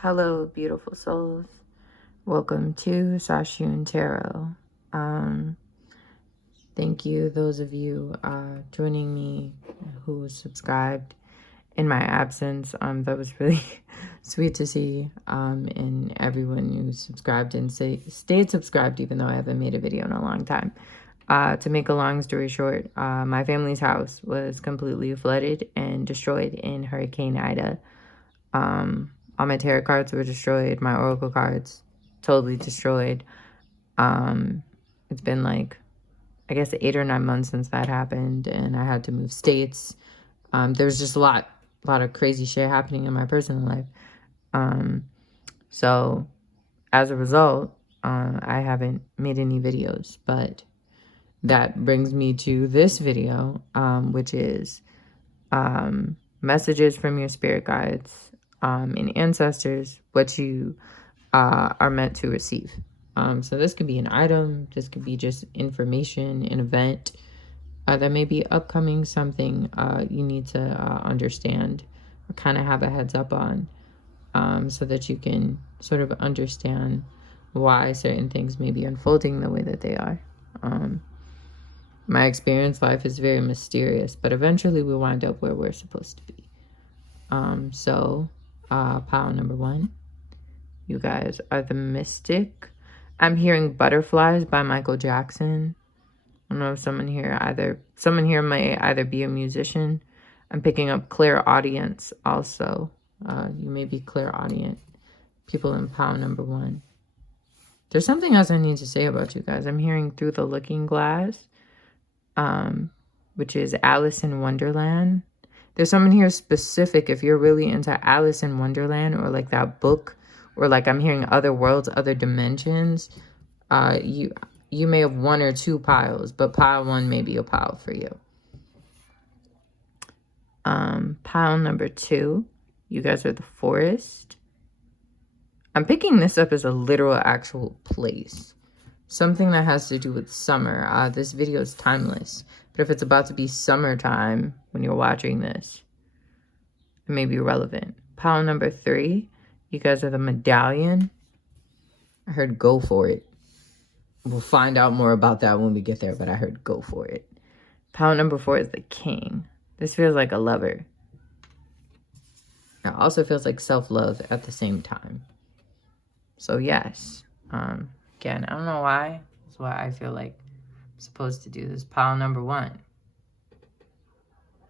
Hello, beautiful souls. Welcome to Sashoon Tarot. Thank you, those of you joining me who subscribed in my absence. That was really sweet to see. And everyone who subscribed and stayed subscribed, even though I haven't made a video in a long time. To make a long story short, my family's house was completely flooded and destroyed in Hurricane Ida. All my tarot cards were destroyed. My oracle cards totally destroyed. It's been like, I guess 8 or 9 months since that happened, and I had to move states. There was just a lot of crazy shit happening in my personal life. So as a result, I haven't made any videos, but that brings me to this video, which is messages from your spirit guides and ancestors, what you are meant to receive. So this could be an item, this could be just information, an event that may be upcoming, something you need to understand or kind of have a heads up on, so that you can sort of understand why certain things may be unfolding the way that they are. My experience life is very mysterious, but eventually we wind up where we're supposed to be. Pile number 1, you guys are the mystic. I'm hearing Butterflies by Michael Jackson. I don't know if someone here may either be a musician. I'm picking up clairaudience also. You may be clairaudient. People in pile number 1. There's something else I need to say about you guys. I'm hearing Through the Looking Glass, which is Alice in Wonderland. There's someone here specific if you're really into Alice in Wonderland or like that book, or like I'm hearing other worlds, other dimensions. You may have 1 or 2 piles, but pile 1 may be a pile for you. Pile number 2, you guys are the Forest. I'm picking this up as a literal actual place. Something that has to do with summer. This video is timeless. But if it's about to be summertime when you're watching this, it may be relevant. Pile number 3, you guys are the Medallion. I heard go for it. We'll find out more about that when we get there, but I heard go for it. Pile number 4 is the King. This feels like a lover. It also feels like self-love at the same time. So yes. Again, I don't know why. That's why I feel like I'm supposed to do this. Pile number 1.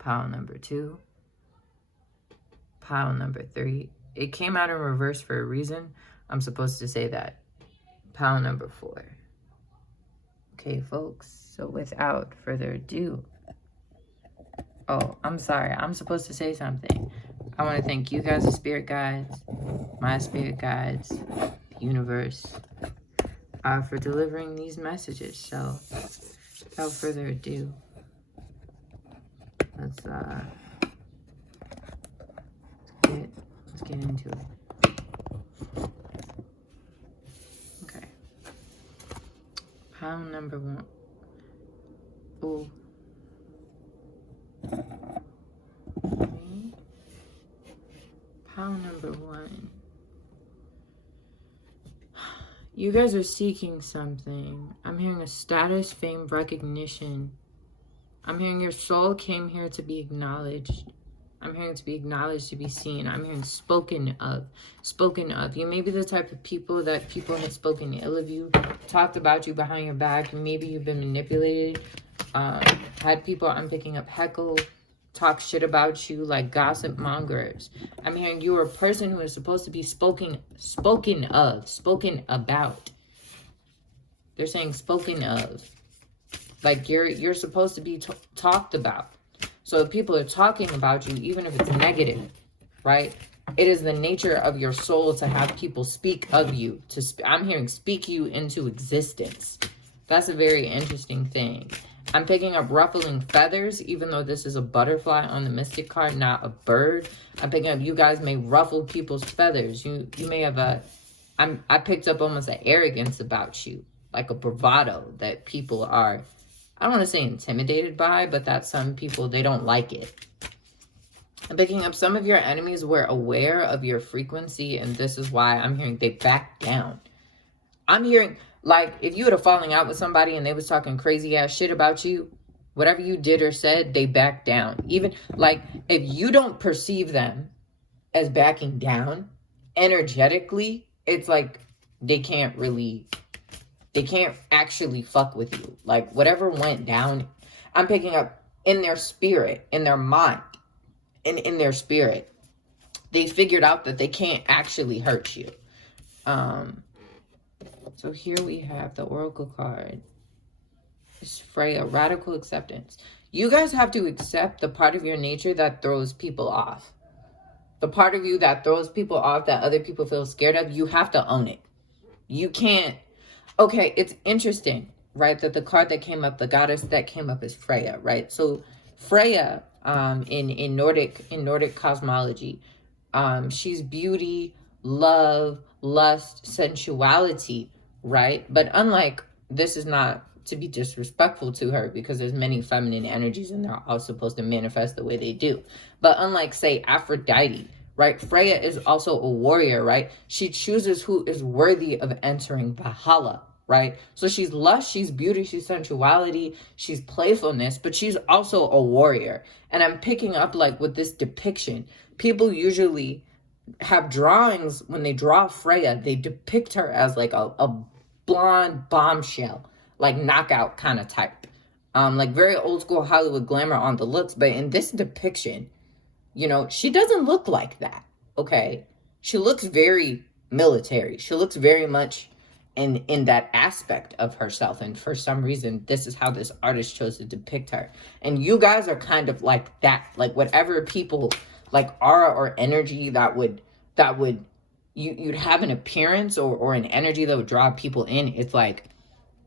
Pile number 2. Pile number 3. It came out in reverse for a reason. I'm supposed to say that. Pile number 4. Okay, folks. So without further ado. Oh, I'm sorry. I'm supposed to say something. I want to thank you guys, the spirit guides, my spirit guides, the universe, for delivering these messages. So without further ado, let's get into it. Okay. Pile number 1. Oh. Okay. Pile number 1. You guys are seeking something. I'm hearing a status, fame, recognition. I'm hearing your soul came here to be acknowledged. I'm hearing to be acknowledged, to be seen. I'm hearing spoken of. Spoken of. You may be the type of people that people have spoken ill of you, talked about you behind your back. Maybe you've been manipulated. Had people, I'm picking up, heckle, talk shit about you, like gossip mongers. I'm hearing you are a person who is supposed to be spoken of, spoken about. They're saying spoken of. Like you're supposed to be talked about. So if people are talking about you, even if it's negative, right? It is the nature of your soul to have people speak of you. I'm hearing speak you into existence. That's a very interesting thing. I'm picking up ruffling feathers, even though this is a butterfly on the mystic card, not a bird. I'm picking up you guys may ruffle people's feathers. You may have I picked up almost an arrogance about you, like a bravado that people are, I don't want to say intimidated by, but that some people, they don't like it. I'm picking up some of your enemies were aware of your frequency, and this is why I'm hearing they backed down. I'm hearing, like, if you had a falling out with somebody and they was talking crazy ass shit about you, whatever you did or said, they backed down. Even, like, if you don't perceive them as backing down energetically, it's like they can't actually fuck with you. Like, whatever went down, I'm picking up in their spirit, in their mind, in their spirit, they figured out that they can't actually hurt you. So here we have the Oracle card. It's Freya, radical acceptance. You guys have to accept the part of your nature that throws people off. The part of you that throws people off, that other people feel scared of, you have to own it. You can't. Okay, it's interesting, right, that the card that came up, the goddess that came up is Freya, right? So Freya, in Nordic cosmology, she's beauty, love, lust, sensuality, right? But unlike, this is not to be disrespectful to her, because there's many feminine energies and they're all supposed to manifest the way they do. But unlike, say, Aphrodite, right? Freya is also a warrior, right? She chooses who is worthy of entering Valhalla, right? So she's lust, she's beauty, she's sensuality, she's playfulness, but she's also a warrior. And I'm picking up, like, with this depiction, people usually have drawings, when they draw Freya, they depict her as like a blonde bombshell, like knockout kind of type. Like very old school Hollywood glamour on the looks, but in this depiction, you know, she doesn't look like that, okay? She looks very military. She looks very much in that aspect of herself, and for some reason, this is how this artist chose to depict her. And you guys are kind of like that, like whatever people, like aura or energy that would you'd have an appearance or an energy that would draw people in. It's like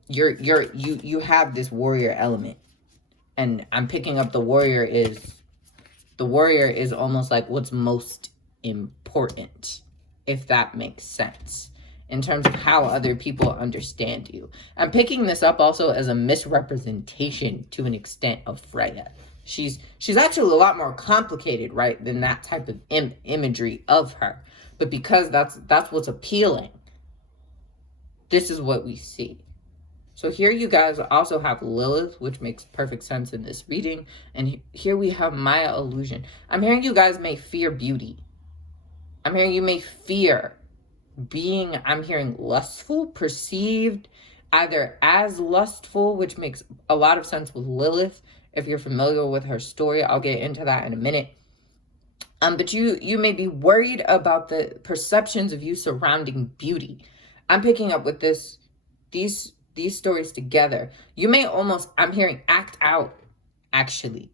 you have this warrior element, and I'm picking up the warrior is almost like what's most important, if that makes sense, in terms of how other people understand you. I'm picking this up also as a misrepresentation to an extent of Freya. She's actually a lot more complicated, right, than that type of imagery of her. But because that's what's appealing, this is what we see. So here you guys also have Lilith, which makes perfect sense in this reading. And here we have Maya illusion. I'm hearing you guys may fear beauty. I'm hearing you may fear being, I'm hearing lustful, perceived either as lustful, which makes a lot of sense with Lilith. If you're familiar with her story, I'll get into that in a minute. But you may be worried about the perceptions of you surrounding beauty. I'm picking up with these stories together. You may almost, I'm hearing act out, actually.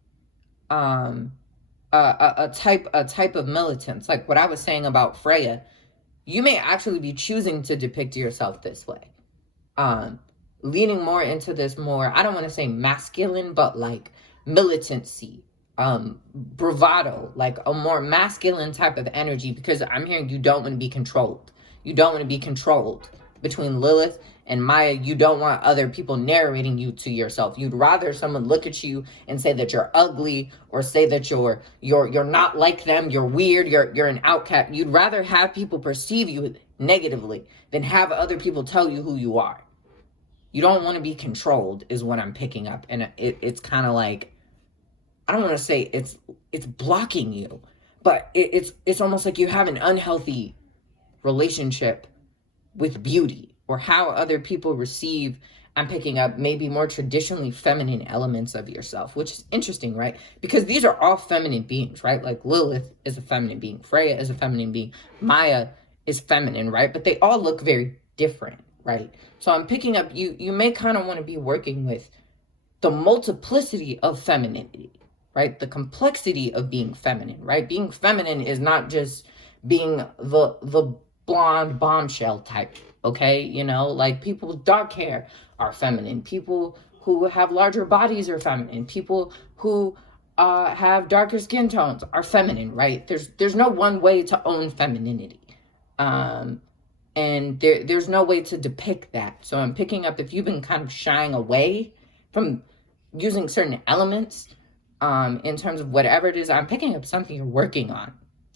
A type of militance, like what I was saying about Freya. You may actually be choosing to depict yourself this way. Leaning more into this more, I don't want to say masculine, but like militancy, bravado, like a more masculine type of energy, because I'm hearing you don't want to be controlled. You don't want to be controlled. Between Lilith and Maya, you don't want other people narrating you to yourself. You'd rather someone look at you and say that you're ugly, or say that you're not like them, you're weird, you're an outcast. You'd rather have people perceive you negatively than have other people tell you who you are. You don't want to be controlled, is what I'm picking up. And it's kind of like, I don't want to say it's blocking you, but it's almost like you have an unhealthy relationship with beauty, or how other people receive. I'm picking up maybe more traditionally feminine elements of yourself, which is interesting, right? Because these are all feminine beings, right? Like Lilith is a feminine being, Freya is a feminine being, Maya is feminine, right? But they all look very different, right? So I'm picking up, you may kind of want to be working with the multiplicity of femininity, right? The complexity of being feminine, right? Being feminine is not just being the blonde bombshell type, okay? You know, like people with dark hair are feminine. People who have larger bodies are feminine. People who have darker skin tones are feminine, right? There's no one way to own femininity. And there's no way to depict that. So I'm picking up, if you've been kind of shying away from using certain elements, in terms of whatever it is. I'm picking up something you're working on.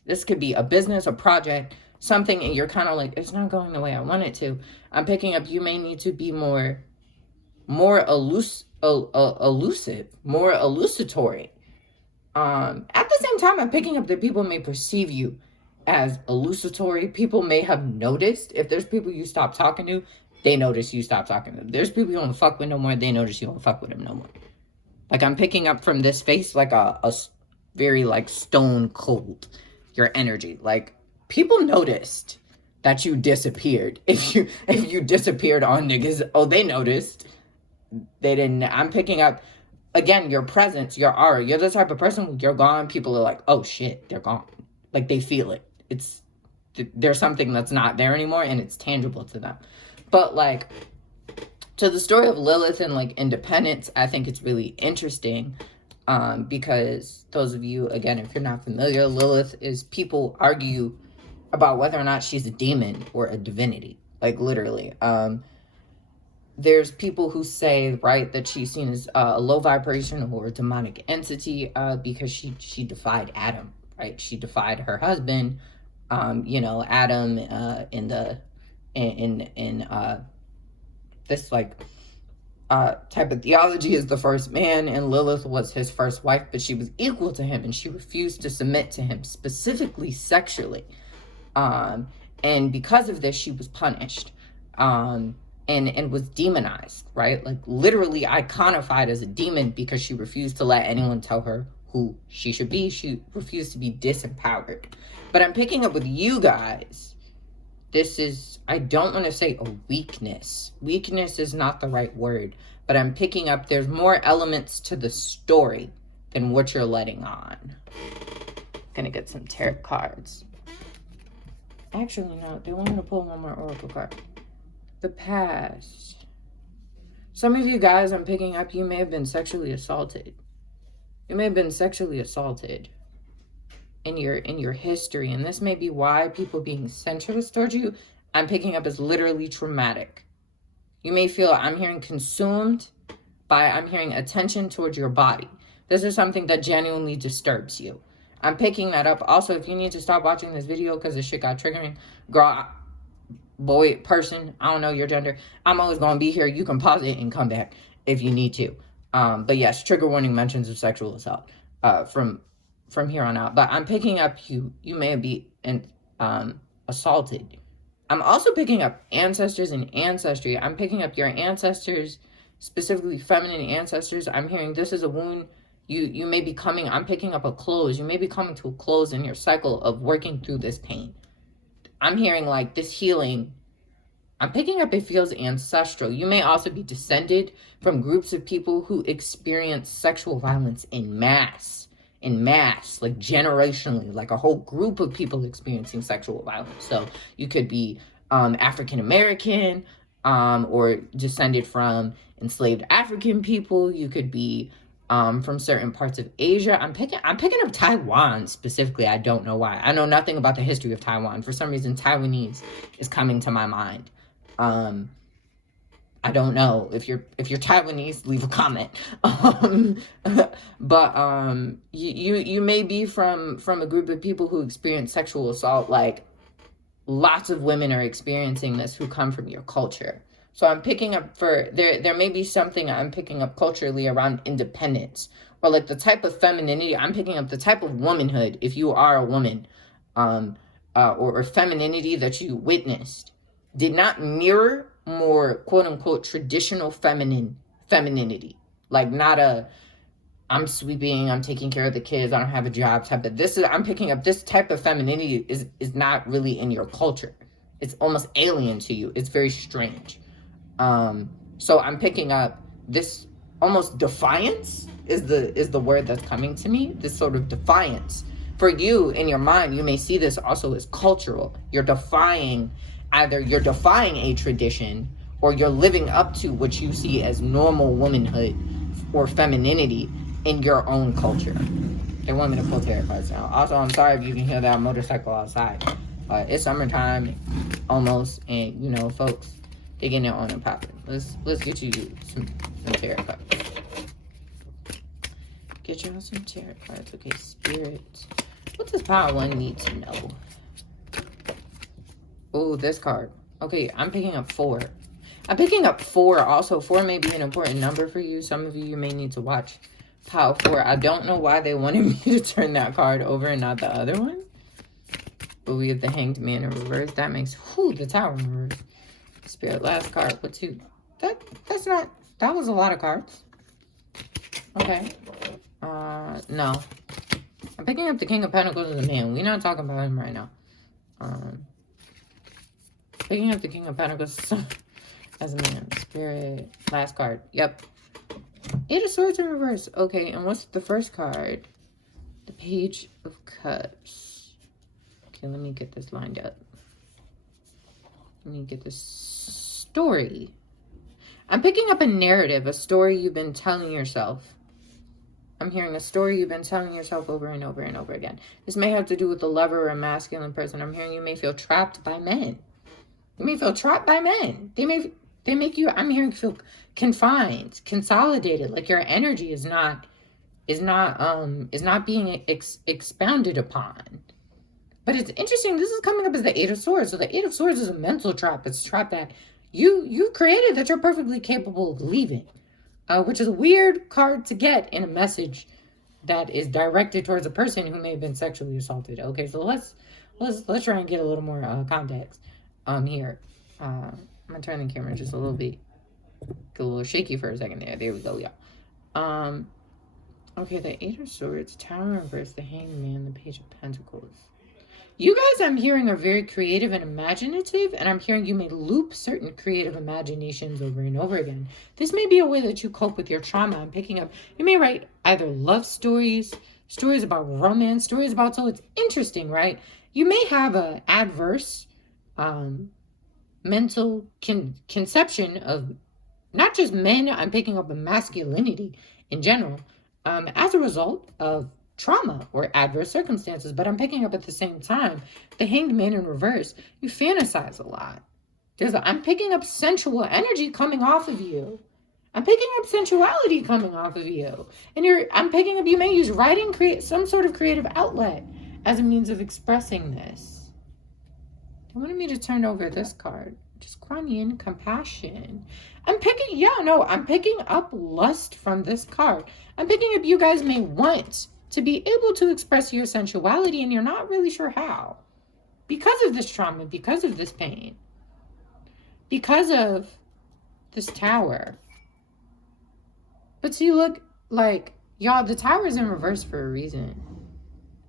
This could be a business, a project, something, and you're kind of like, it's not going the way I want it to. I'm picking up you may need to be more elusive, more elucidatory. At the same time, I'm picking up that people may perceive you as elucidatory. People may have noticed. If there's people you stop talking to, they notice you stop talking to them. There's people you don't fuck with no more, they notice you don't fuck with them no more. Like, I'm picking up from this face like a very like stone cold, your energy. Like, people noticed that you disappeared. If you disappeared on niggas, oh, they noticed. They didn't. I'm picking up, again, your presence, your aura. You're the type of person, when you're gone, people are like, oh shit, they're gone. Like, they feel it. There's something that's not there anymore, and it's tangible to them. But like, to the story of Lilith and like independence, I think it's really interesting, because those of you, again, if you're not familiar, Lilith is, people argue about whether or not she's a demon or a divinity, like literally. There's people who say, right, that she's seen as a low vibration or a demonic entity, because she defied Adam, right? She defied her husband, Adam, in this like type of theology is the first man, and Lilith was his first wife, but she was equal to him, and she refused to submit to him, specifically sexually. And because of this, she was punished. And was demonized, right? Like, literally iconified as a demon, because she refused to let anyone tell her who she should be. She refused to be disempowered. But I'm picking up with you guys, this is, I don't want to say a weakness. Weakness is not the right word. But I'm picking up there's more elements to the story than what you're letting on. Gonna get some tarot cards. Actually, no, they want me to pull one more oracle card. The past. Some of you guys, I'm picking up, you may have been sexually assaulted. You may have been sexually assaulted in your history, and this may be why people being sensuous towards you, I'm picking up as literally traumatic. You may feel, I'm hearing consumed by, I'm hearing attention towards your body. This is something that genuinely disturbs you. I'm picking that up. Also, if you need to stop watching this video because this shit got triggering, girl, boy, person, I don't know your gender, I'm always going to be here. You can pause it and come back if you need to. But yes, trigger warning, mentions of sexual assault from here on out. But I'm picking up you may be assaulted. I'm also picking up ancestors and ancestry. I'm picking up your ancestors, specifically feminine ancestors. I'm hearing this is a wound. You may be coming, I'm picking up a close. You may be coming to a close in your cycle of working through this pain. I'm hearing like this healing. I'm picking up it feels ancestral. You may also be descended from groups of people who experience sexual violence in mass, like generationally, like a whole group of people experiencing sexual violence. So you could be African American, or descended from enslaved African people. You could be from certain parts of Asia. I'm picking up Taiwan specifically. I don't know why. I know nothing about the history of Taiwan. For some reason, Taiwanese is coming to my mind. I don't know. If you're Taiwanese, leave a comment. But you may be from a group of people who experience sexual assault. Like, lots of women are experiencing this who come from your culture. So I'm picking up there may be something I'm picking up culturally around independence, or like the type of femininity. I'm picking up the type of womanhood, if you are a woman, or femininity that you witnessed did not mirror more quote unquote traditional femininity. Like, not I'm sweeping, I'm taking care of the kids, I don't have a job type of I'm picking up this type of femininity is not really in your culture. It's almost alien to you. It's very strange. So I'm picking up this almost defiance is the word that's coming to me. This sort of defiance. For you, in your mind, you may see this also as cultural. Either you're defying a tradition, or you're living up to what you see as normal womanhood or femininity in your own culture. They want me to pull tarot cards now. Also, I'm sorry if you can hear that motorcycle outside. It's summertime almost, and folks, they're getting it on and popping. Let's get you some tarot cards. Get get y'all some tarot cards. Okay, Spirit. What does Pile 1 need to know? Oh, this card. Okay, I'm picking up 4. I'm picking up 4 also. 4 may be an important number for you. Some of you may need to watch Pile 4. I don't know why they wanted me to turn that card over and not the other one. But we have the Hanged Man in reverse. That makes, the Tower in reverse. Spirit, last card. What's you? That's not, that was a lot of cards. Okay. No. I'm picking up the King of Pentacles as a man. We're not talking about him right now. Picking up the King of Pentacles as a man. Spirit. Last card. Yep. 8 of Swords in reverse. Okay, and what's the first card? The Page of Cups. Okay, let me get this lined up. Let me get this story. I'm picking up a narrative, a story you've been telling yourself. I'm hearing a story you've been telling yourself over and over and over again. This may have to do with a lover or a masculine person. I'm hearing you may feel trapped by men. You may feel trapped by men. They make you, I'm hearing, feel confined, consolidated, like your energy is not being expounded upon. But it's interesting, this is coming up as the 8 of Swords. So the 8 of Swords is a mental trap. It's a trap that you created that you're perfectly capable of leaving. Which is a weird card to get in a message that is directed towards a person who may have been sexually assaulted. Okay, so let's try and get a little more context here. I'm gonna turn the camera just a little bit. Get a little shaky for a second there. There we go, y'all. Okay, the 8 of Swords, Tower in reverse, the Hanged Man, the Page of Pentacles. You guys, I'm hearing, are very creative and imaginative, and I'm hearing you may loop certain creative imaginations over and over again. This may be a way that you cope with your trauma. I'm picking up, you may write either love stories, stories about romance, stories about soul. It's interesting, right? You may have an adverse mental conception of not just men, I'm picking up a masculinity in general, as a result of trauma or adverse circumstances. But I'm picking up at the same time the Hanged Man in reverse. You fantasize a lot. I'm picking up sensual energy coming off of you. I'm picking up sensuality coming off of you. And I'm picking up, you may use writing, create some sort of creative outlet as a means of expressing this. They wanted me to turn over this card. Just Kwanian, compassion. I'm picking up lust from this card. I'm picking up you guys may want to be able to express your sensuality and you're not really sure how. Because of this trauma, because of this pain, because of this tower. But see, look, like, y'all, the tower is in reverse for a reason,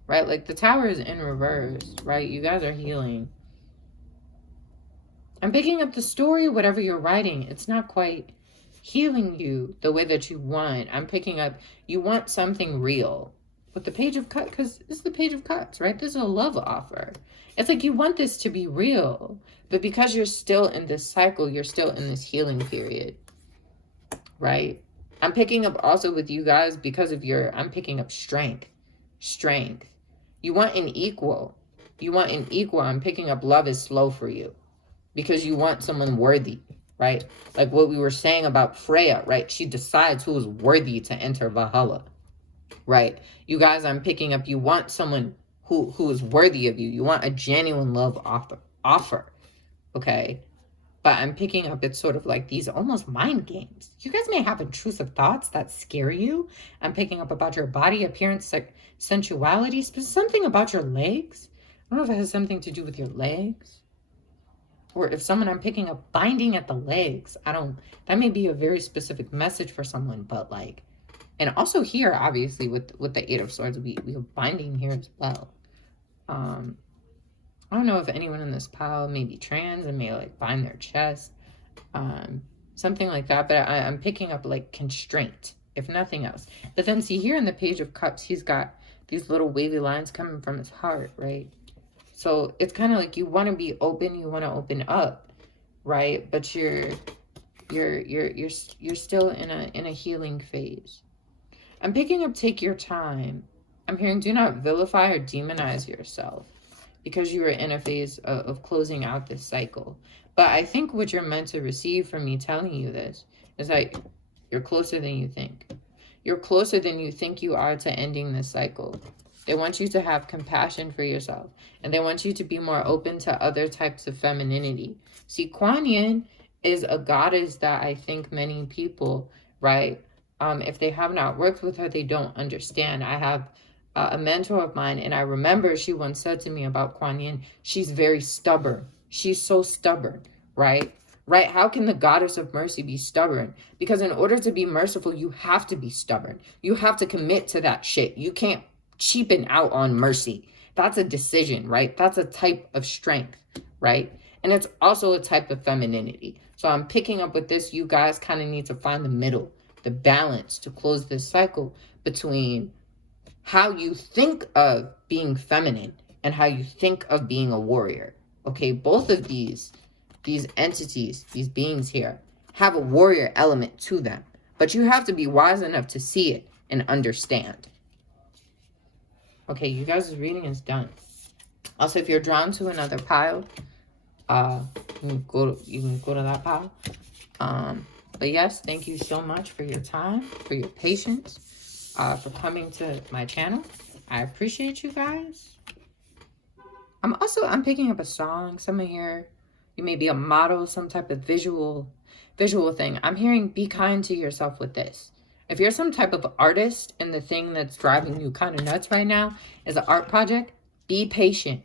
right? Like, the tower is in reverse, right? You guys are healing. I'm picking up the story, whatever you're writing, it's not quite healing you the way that you want. I'm picking up, you want something real. With the Page of Cups, because this is the Page of Cups, right? This is a love offer. It's like you want this to be real, but because you're still in this cycle, you're still in this healing period, right? I'm picking up also with you guys because of I'm picking up strength. You want an equal. I'm picking up love is slow for you because you want someone worthy, right? Like what we were saying about Freya, right? She decides who is worthy to enter Valhalla. Right, you guys, I'm picking up, you want someone who is worthy of you. You want a genuine love offer, okay? But I'm picking up, it's sort of like these almost mind games. You guys may have intrusive thoughts that scare you. I'm picking up about your body appearance, like sensuality, something about your legs. I don't know if it has something to do with your legs. Or if I'm picking up binding at the legs. That may be a very specific message for someone, but like, and also here, obviously, with the 8 of Swords, we have binding here as well. I don't know if anyone in this pile may be trans and may like bind their chest, something like that. But I'm picking up like constraint, if nothing else. But then see here in the Page of Cups, he's got these little wavy lines coming from his heart, right? So it's kind of like you want to be open, you want to open up, right? But you're still in a healing phase. I'm picking up take your time. I'm hearing do not vilify or demonize yourself because you are in a phase of closing out this cycle. But I think what you're meant to receive from me telling you this is that you're closer than you think. You're closer than you think you are to ending this cycle. They want you to have compassion for yourself. And they want you to be more open to other types of femininity. See, Kuan Yin is a goddess that I think many people, right, if they have not worked with her, they don't understand. I have a mentor of mine, and I remember she once said to me about Kuan Yin, she's very stubborn. She's so stubborn, right? Right? How can the goddess of mercy be stubborn? Because in order to be merciful, you have to be stubborn. You have to commit to that shit. You can't cheapen out on mercy. That's a decision, right? That's a type of strength, right? And it's also a type of femininity. So I'm picking up with this. You guys kind of need to find the middle, the balance to close this cycle between how you think of being feminine and how you think of being a warrior. Okay, both of these entities, these beings here, have a warrior element to them. But you have to be wise enough to see it and understand. Okay, you guys' reading is done. Also, if you're drawn to another pile, you can go to that pile. But yes, thank you so much for your time, for your patience, for coming to my channel. I appreciate you guys. I'm picking up a song. Some of you may be a model, some type of visual thing. I'm hearing be kind to yourself with this. If you're some type of artist and the thing that's driving you kind of nuts right now is an art project, be patient.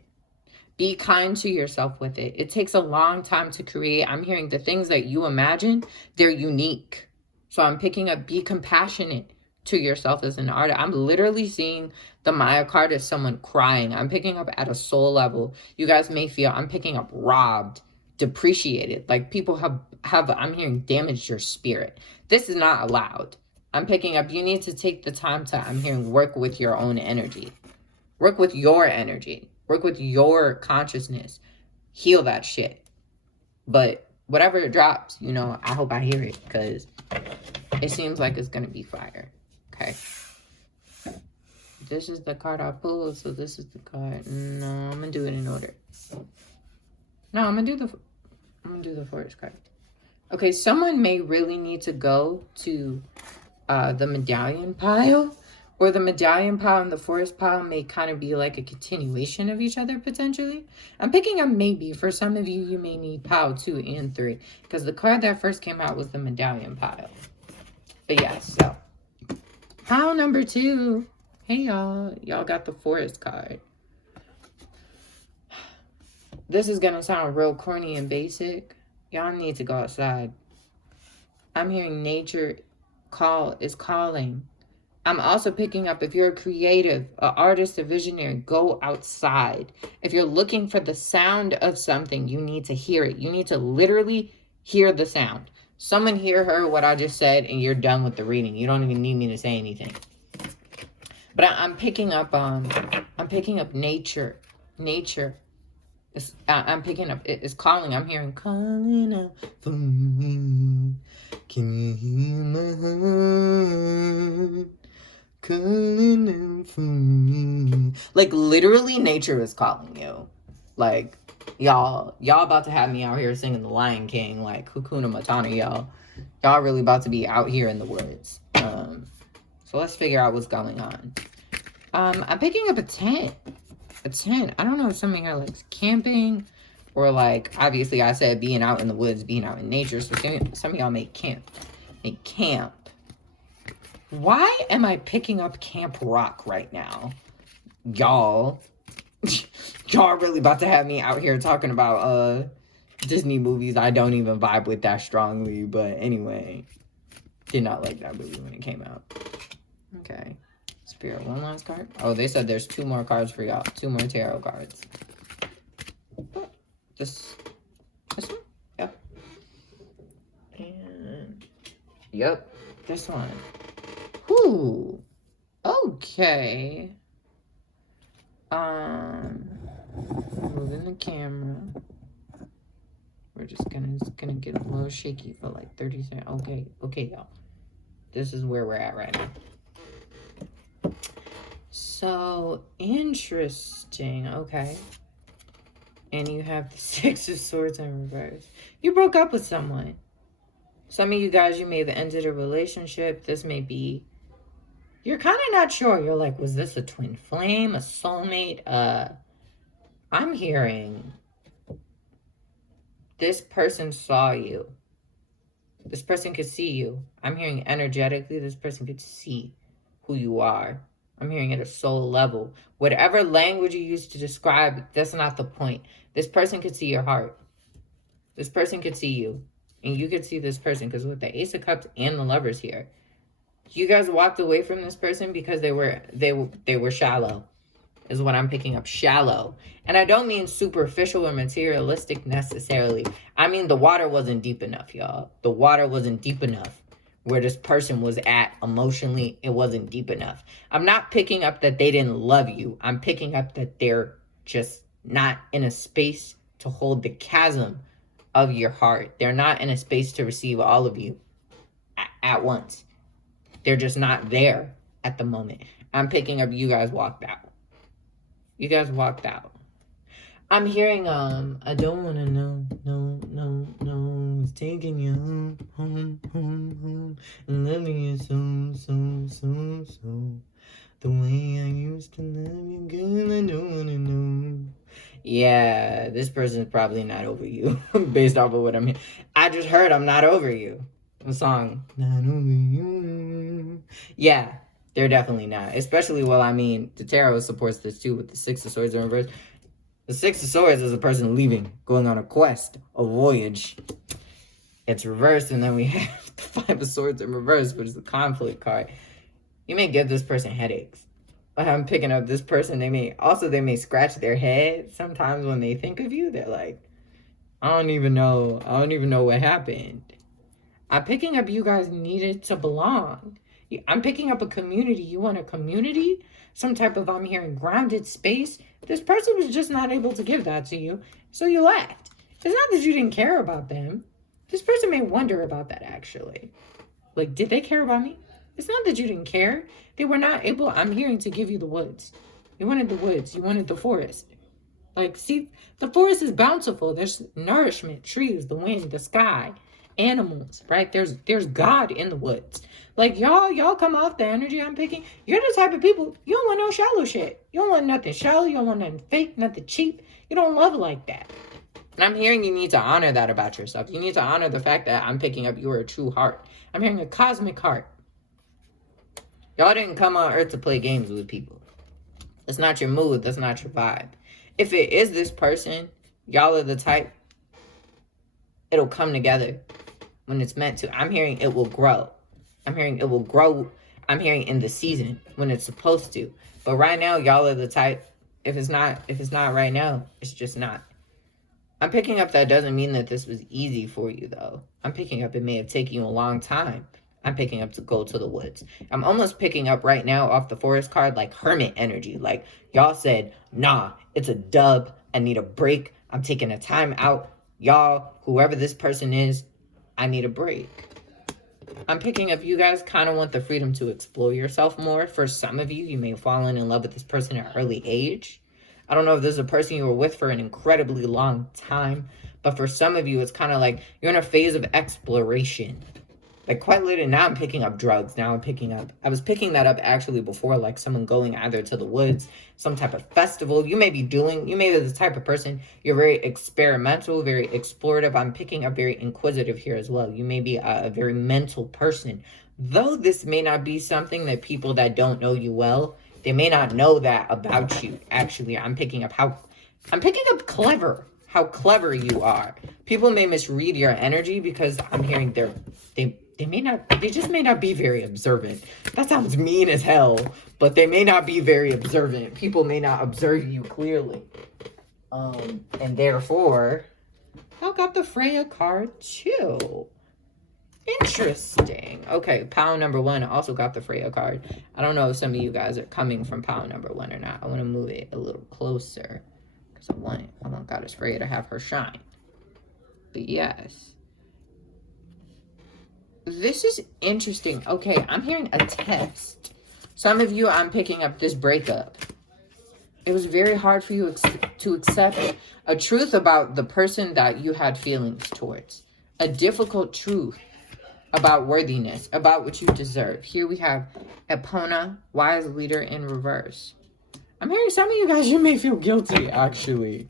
Be kind to yourself with it. It takes a long time to create. I'm hearing the things that you imagine, they're unique. So I'm picking up be compassionate to yourself as an artist. I'm literally seeing the Maya card as someone crying. I'm picking up at a soul level. You guys may feel I'm picking up robbed, depreciated. Like people have I'm hearing damaged your spirit. This is not allowed. I'm picking up, you need to take the time to, I'm hearing, work with your own energy. Work with your energy. Work with your consciousness. Heal that shit. But whatever it drops, you know, I hope I hear it because it seems like it's going to be fire. Okay. This is the card I pulled, so this is the card. No, I'm going to do it in order. No, I'm going to do the forest card. Okay, someone may really need to go to the medallion pile, or the medallion pile and the forest pile may kind of be like a continuation of each other potentially. I'm picking up maybe. For some of you, you may need pile 2 and 3 because the card that first came out was the medallion pile. But yeah, so pile number 2. Hey y'all got the forest card. This is gonna sound real corny and basic. Y'all need to go outside. I'm hearing nature is calling. I'm also picking up if you're a creative, an artist, a visionary, go outside. If you're looking for the sound of something, you need to hear it. You need to literally hear the sound. Someone heard what I just said and you're done with the reading. You don't even need me to say anything. But I'm picking up nature. I'm picking up, it's calling. I'm hearing calling out for me. Can you hear my heart calling out for me? Like literally nature is calling you. Like y'all about to have me out here singing the Lion King, like Hakuna Matata, y'all really about to be out here in the woods. So let's figure out what's going on. I'm picking up a tent. I don't know if some of y'all likes camping or like, obviously I said being out in the woods, being out in nature. So some of y'all may camp. Why am I picking up Camp Rock right now? Y'all really about to have me out here talking about Disney movies I don't even vibe with that strongly. But anyway, did not like that movie when it came out. Okay. Spirit, one last card. Oh, they said there's 2 more cards for y'all. 2 more tarot cards. This one? Yep. And yep, this one. Whoo. Okay. Moving the camera. We're just gonna get a little shaky for like 30 seconds. Okay, y'all. This is where we're at right now. So interesting. Okay. And you have the 6 of Swords in reverse. You broke up with someone. Some of you guys, you may have ended a relationship. This may be You're kind of not sure. You're like, was this a twin flame, a soulmate? I'm hearing this person saw you. This person could see you. I'm hearing energetically, this person could see who you are. I'm hearing at a soul level. Whatever language you use to describe, that's not the point. This person could see your heart. This person could see you. And you could see this person, because with the Ace of Cups and the Lovers here, you guys walked away from this person because they were shallow, is what I'm picking up. Shallow. And I don't mean superficial or materialistic necessarily. I mean the water wasn't deep enough, y'all. The water wasn't deep enough. Where this person was at emotionally, it wasn't deep enough. I'm not picking up that they didn't love you. I'm picking up that they're just not in a space to hold the chasm of your heart. They're not in a space to receive all of you at once. They're just not there at the moment. I'm picking up you guys walked out. You guys walked out. I'm hearing, I don't want to know, no, it's taking you home, and loving you so, the way I used to love you, girl, I don't want to know. Yeah, this person's probably not over you, based off of what I'm hearing. I just heard I'm not over you. The song, not over you. Yeah, they're definitely not. Especially, well, I mean, the tarot supports this too with the Six of Swords in reverse. The Six of Swords is a person leaving, going on a quest, a voyage. It's reversed, and then we have the Five of Swords in reverse, which is the conflict card. You may give this person headaches. I'm picking up this person, they may scratch their head sometimes when they think of you. They're like, I don't even know what happened. I'm picking up you guys needed to belong. I'm picking up a community. You want a community? Some type of, I'm hearing, grounded space. This person was just not able to give that to you, so you left. It's not that you didn't care about them. This person may wonder about that, actually. Like, did they care about me? It's not that you didn't care. They were not able, I'm hearing, to give you the woods. You wanted the woods. You wanted the forest. Like, see, the forest is bountiful. There's nourishment, trees, the wind, the sky, animals, right? There's God in the woods. Like, y'all come off the energy I'm picking. You're the type of people, you don't want no shallow shit. You don't want nothing shallow. You don't want nothing fake, nothing cheap. You don't love like that. And I'm hearing you need to honor that about yourself. You need to honor the fact that I'm picking up you are a true heart. I'm hearing a cosmic heart. Y'all didn't come on earth to play games with people. That's not your mood. That's not your vibe. If it is this person, y'all are the type, it'll come together when it's meant to. I'm hearing it will grow. I'm hearing it will grow. I'm hearing in the season when it's supposed to. But right now, y'all are the type, if it's not right now, it's just not. I'm picking up that doesn't mean that this was easy for you, though. I'm picking up it may have taken you a long time. I'm picking up to go to the woods. I'm almost picking up right now off the forest card like hermit energy. Like, y'all said, nah, it's a dub. I need a break. I'm taking a time out. Y'all, whoever this person is, I need a break. I'm picking up you guys kind of want the freedom to explore yourself more. For some of you, you may have fallen in love with this person at an early age. I don't know if this is a person you were with for an incredibly long time, but for some of you, it's kind of like you're in a phase of exploration. Like, quite literally, now I'm picking up drugs. Now I was picking that up actually before, like someone going either to the woods, some type of festival. You may be the type of person, you're very experimental, very explorative. I'm picking up very inquisitive here as well. You may be a very mental person. Though this may not be something that people that don't know you well, they may not know that about you. Actually, I'm picking up clever, how clever you are. People may misread your energy because I'm hearing they just may not be very observant. That sounds mean as hell, but they may not be very observant. People may not observe you clearly. And therefore, I got the Freya card too. Interesting. Okay, pile number 1 also got the Freya card. I don't know if some of you guys are coming from pile number 1 or not. I want to move it a little closer because I want Goddess Freya to have her shine. But yes. This is interesting. Okay, I'm hearing a test. Some of you, I'm picking up this breakup. It was very hard for you to accept a truth about the person that you had feelings towards. A difficult truth. about worthiness, about what you deserve. Here we have Epona, wise leader in reverse. I'm hearing some of you guys, you may feel guilty, actually.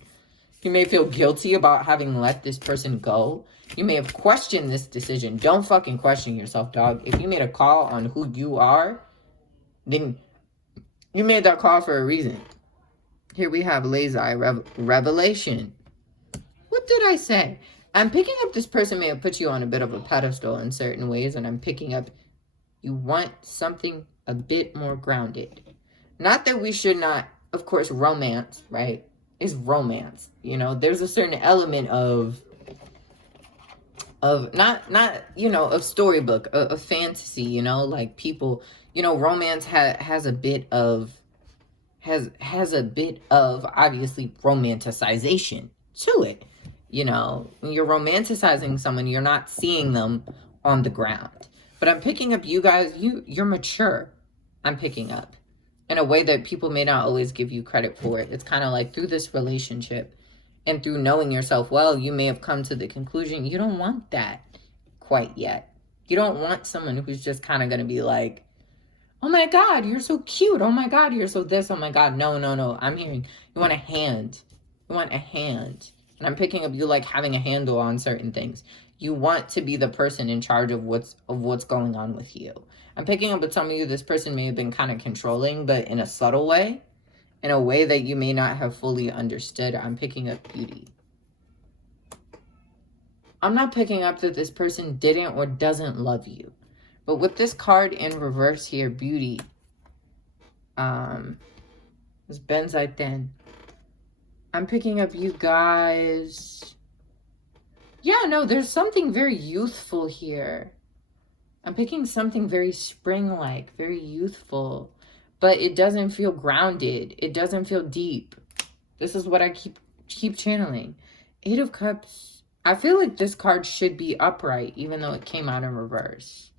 You may feel guilty about having let this person go. You may have questioned this decision. Don't fucking question yourself, dog. If you made a call on who you are, then you made that call for a reason. Here we have lazy revelation. What did I say? I'm picking up this person may have put you on a bit of a pedestal in certain ways, and I'm picking up you want something a bit more grounded. Not that we should not, of course, romance, right? Is romance. You know, there's a certain element of not of storybook, of fantasy, like people, romance has a bit of a bit of obviously romanticization to it. When you're romanticizing someone, you're not seeing them on the ground. But I'm picking up you guys, you're mature. I'm picking up in a way that people may not always give you credit for it. It's kind of like through this relationship and through knowing yourself well, you may have come to the conclusion you don't want that quite yet. You don't want someone who's just kind of going to be like, oh my God, you're so cute. Oh my God, you're so this. Oh my God, no. I'm hearing you want a hand. You want a hand. And I'm picking up you like having a handle on certain things. You want to be the person in charge of what's going on with you. I'm picking up with some of you, this person may have been kind of controlling, but in a subtle way, in a way that you may not have fully understood. I'm picking up beauty. I'm not picking up that this person didn't or doesn't love you. But with this card in reverse here, beauty, this Benzaiten, I'm picking up you guys. Yeah, no, there's something very youthful here. I'm picking something very spring-like, very youthful, but it doesn't feel grounded. It doesn't feel deep. This is what I keep channeling. 8 of Cups. I feel like this card should be upright, even though it came out in reverse.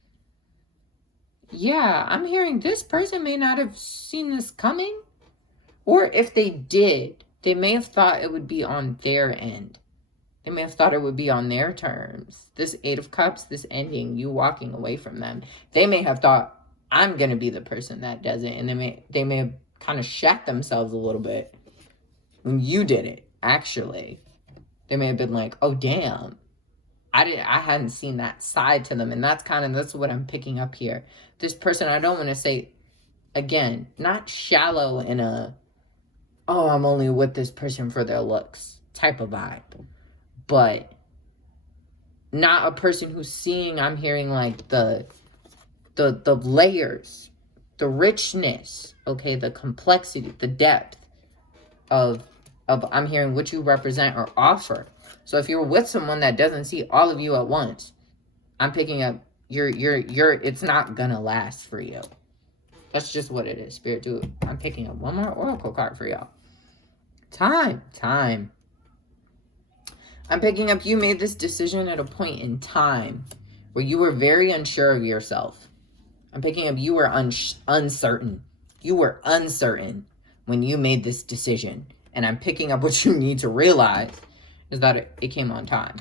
Yeah, I'm hearing this person may not have seen this coming. Or if they did, they may have thought it would be on their end. They may have thought it would be on their terms. This 8 of Cups, this ending, you walking away from them. They may have thought, I'm going to be the person that does it. And they may have kind of shat themselves a little bit when you did it, actually. They may have been like, oh, damn. I hadn't seen that side to them. And that's what I'm picking up here. This person, I don't want to say, again, not shallow in a, oh, I'm only with this person for their looks type of vibe. But not a person who's seeing, I'm hearing like the layers, the richness, okay, the complexity, the depth of I'm hearing what you represent or offer. So if you're with someone that doesn't see all of you at once, I'm picking up it's not gonna last for you. That's just what it is, Spirit. I'm picking up one more oracle card for y'all. Time. I'm picking up you made this decision at a point in time where you were very unsure of yourself. I'm picking up you were uncertain. You were uncertain when you made this decision. And I'm picking up what you need to realize is that it came on time.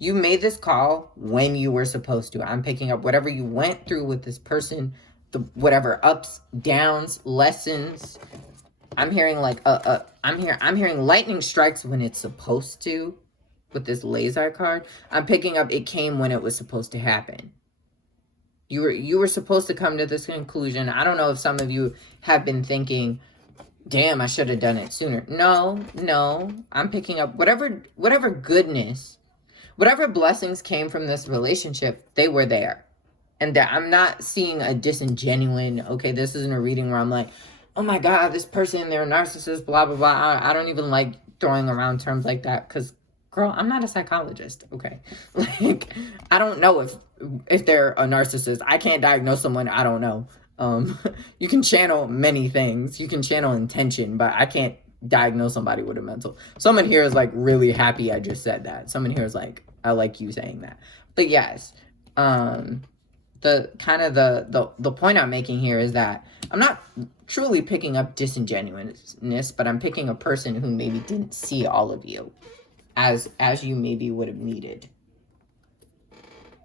You made this call when you were supposed to. I'm picking up whatever you went through with this person, whatever ups, downs, lessons. I'm hearing like I'm hearing lightning strikes when it's supposed to. With this laser card, I'm picking up it came when it was supposed to happen. You were supposed to come to this conclusion. I don't know if some of you have been thinking, damn, I should have done it sooner. No. I'm picking up whatever goodness, whatever blessings came from this relationship, they were there. And that I'm not seeing a disingenuine, okay, this isn't a reading where I'm like, oh my God, this person, they're a narcissist, blah, blah, blah. I don't even like throwing around terms like that because, girl, I'm not a psychologist, okay? Like, I don't know if they're a narcissist. I can't diagnose someone I don't know. You can channel many things. You can channel intention, but I can't diagnose somebody with a mental. Someone here is like really happy I just said that. Someone here is like, I like you saying that. But yes, the point I'm making here is that I'm not truly picking up disingenuousness, but I'm picking a person who maybe didn't see all of you as you maybe would have needed.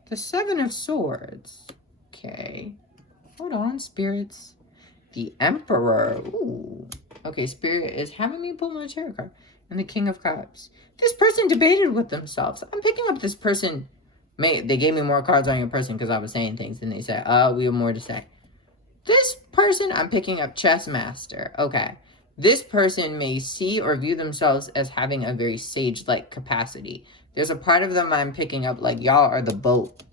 The Seven of Swords. Okay. Hold on, spirits. The Emperor. Ooh. Okay, Spirit is having me pull my tarot card. And the King of Cups. This person debated with themselves. I'm picking up this person. They gave me more cards on your person because I was saying things. And they said, we have more to say. This person, I'm picking up Chess Master. Okay. This person may see or view themselves as having a very sage-like capacity. There's a part of them I'm picking up like y'all are the boat.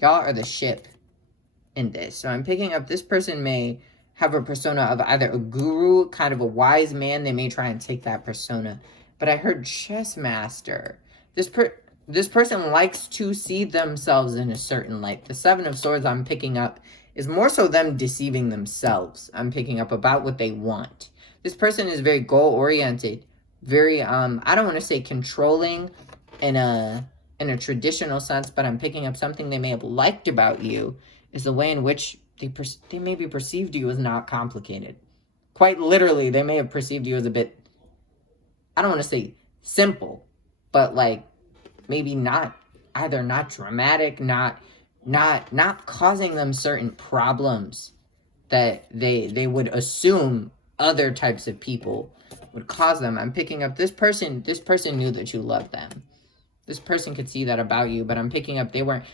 Y'all are the ship in this. So I'm picking up this person may have a persona of either a guru, kind of a wise man. They may try and take that persona. But I heard Chess Master. This person likes to see themselves in a certain light. The Seven of Swords I'm picking up is more so them deceiving themselves. I'm picking up about what they want. This person is very goal-oriented, very, I don't want to say controlling in a traditional sense, but I'm picking up something they may have liked about you is the way in which they maybe perceived you as not complicated. Quite literally, they may have perceived you as a bit, I don't want to say simple, but like maybe not dramatic, not causing them certain problems that they would assume other types of people would cause them. I'm picking up this person knew that you loved them. This person could see that about you, but I'm picking up they weren't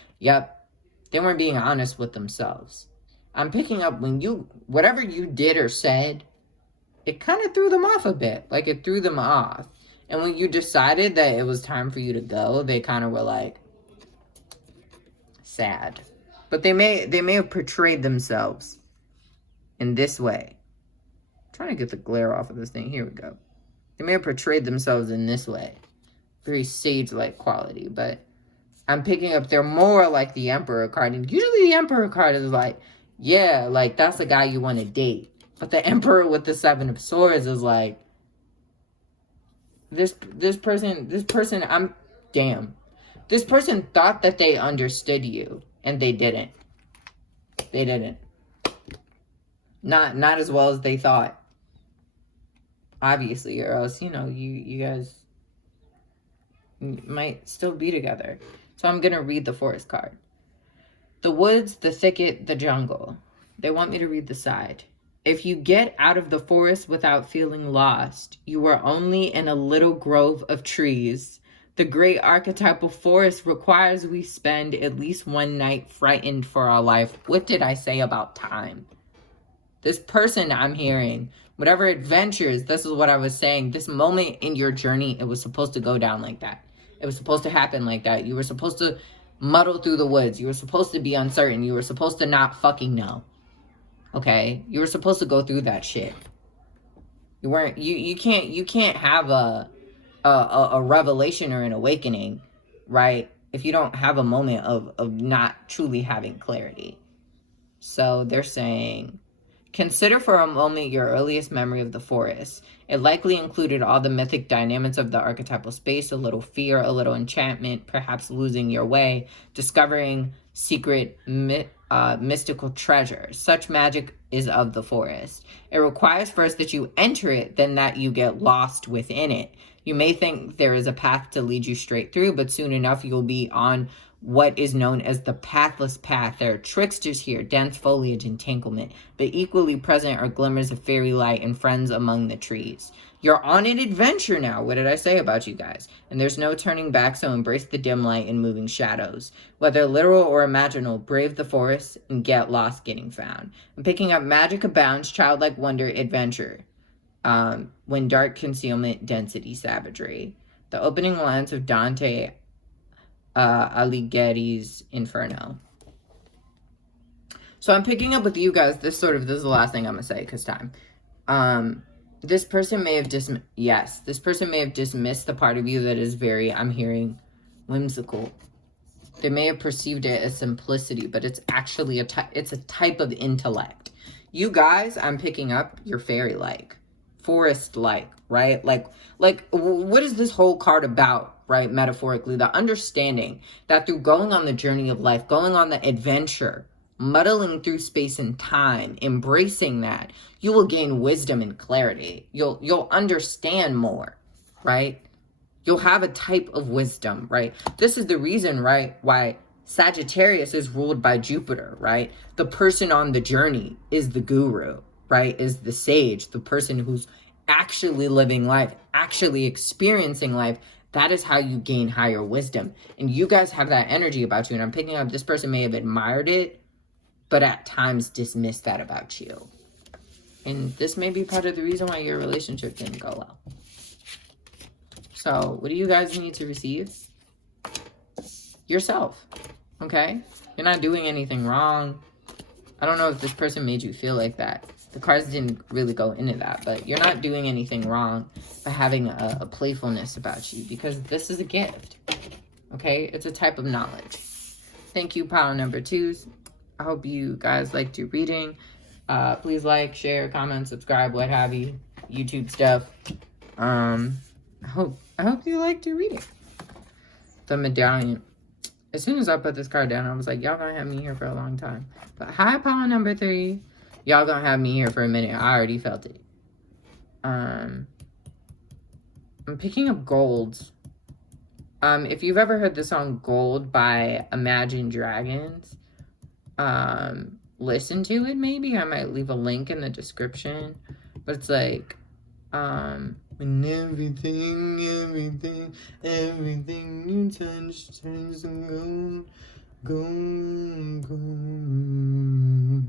being honest with themselves. I'm picking up whatever you did or said, it kind of threw them off a bit. Like it threw them off. And when you decided that it was time for you to go, they kind of were like sad. But they may have portrayed themselves in this way. I'm trying to get the glare off of this thing. Here we go. They may have portrayed themselves in this way. Very sage-like quality, but I'm picking up they're more like the Emperor card. And usually the Emperor card is like, yeah, like that's the guy you want to date. But the Emperor with the Seven of Swords is like, this person, this person thought that they understood you, and they didn't. They didn't. Not as well as they thought. Obviously, or else, you guys might still be together. So I'm going to read the Forest card. The woods, the thicket, the jungle. They want me to read the side. If you get out of the forest without feeling lost, you are only in a little grove of trees. The great archetypal forest requires we spend at least one night frightened for our life. What did I say about time? This person I'm hearing, whatever adventures, this is what I was saying. This moment in your journey, it was supposed to go down like that. It was supposed to happen like that. You were supposed to muddle through the woods. You were supposed to be uncertain. You were supposed to not fucking know. Okay? You were supposed to go through that shit. You can't have a revelation or an awakening, right? If you don't have a moment of not truly having clarity. So they're saying, consider for a moment your earliest memory of the forest. It likely included all the mythic dynamics of the archetypal space, a little fear, a little enchantment, perhaps losing your way, discovering secret mystical treasure. Such magic is of the forest. It requires first that you enter it, then that you get lost within it. You may think there is a path to lead you straight through, but soon enough you'll be on what is known as the pathless path. There are tricksters here, dense foliage, entanglement, but equally present are glimmers of fairy light and friends among the trees. You're on an adventure now. What did I say about you guys? And there's no turning back, so embrace the dim light and moving shadows. Whether literal or imaginal, brave the forest and get lost getting found. I'm picking up magic abounds, childlike wonder, adventure. When dark concealment, density, savagery. The opening lines of Dante Alighieri's Inferno. So I'm picking up with you guys, this is the last thing I'm going to say because time. This person may have dismissed the part of you that is very, I'm hearing, whimsical. They may have perceived it as simplicity, but it's actually it's a type of intellect. You guys, I'm picking up, you're fairy-like, forest-like, right? Like, what is this whole card about, right? Metaphorically, the understanding that through going on the journey of life, going on the adventure, muddling through space and time, embracing that, you will gain wisdom and clarity. You'll understand more, right? You'll have a type of wisdom, right? This is the reason, right, why Sagittarius is ruled by Jupiter, right? The person on the journey is the guru, right? Is the sage, the person who's actually living life, actually experiencing life. That is how you gain higher wisdom. And you guys have that energy about you. And I'm picking up this person may have admired it, but at times dismissed that about you. And this may be part of the reason why your relationship didn't go well. So what do you guys need to receive? Yourself, okay? You're not doing anything wrong. I don't know if this person made you feel like that. The cards didn't really go into that, but you're not doing anything wrong by having a playfulness about you, because this is a gift, okay? It's a type of knowledge. Thank you, pile number 2s. I hope you guys liked your reading. Please like, share, comment, subscribe, what have you, YouTube stuff. I hope you liked your reading. The medallion. As soon as I put this card down, I was like, y'all gonna have me here for a long time. But hi, pile number 3. Y'all gonna have me here for a minute. I already felt it. I'm picking up gold. If you've ever heard the song Gold by Imagine Dragons, listen to it maybe. I might leave a link in the description. But it's like, when everything you touch turns to gold, gold, gold.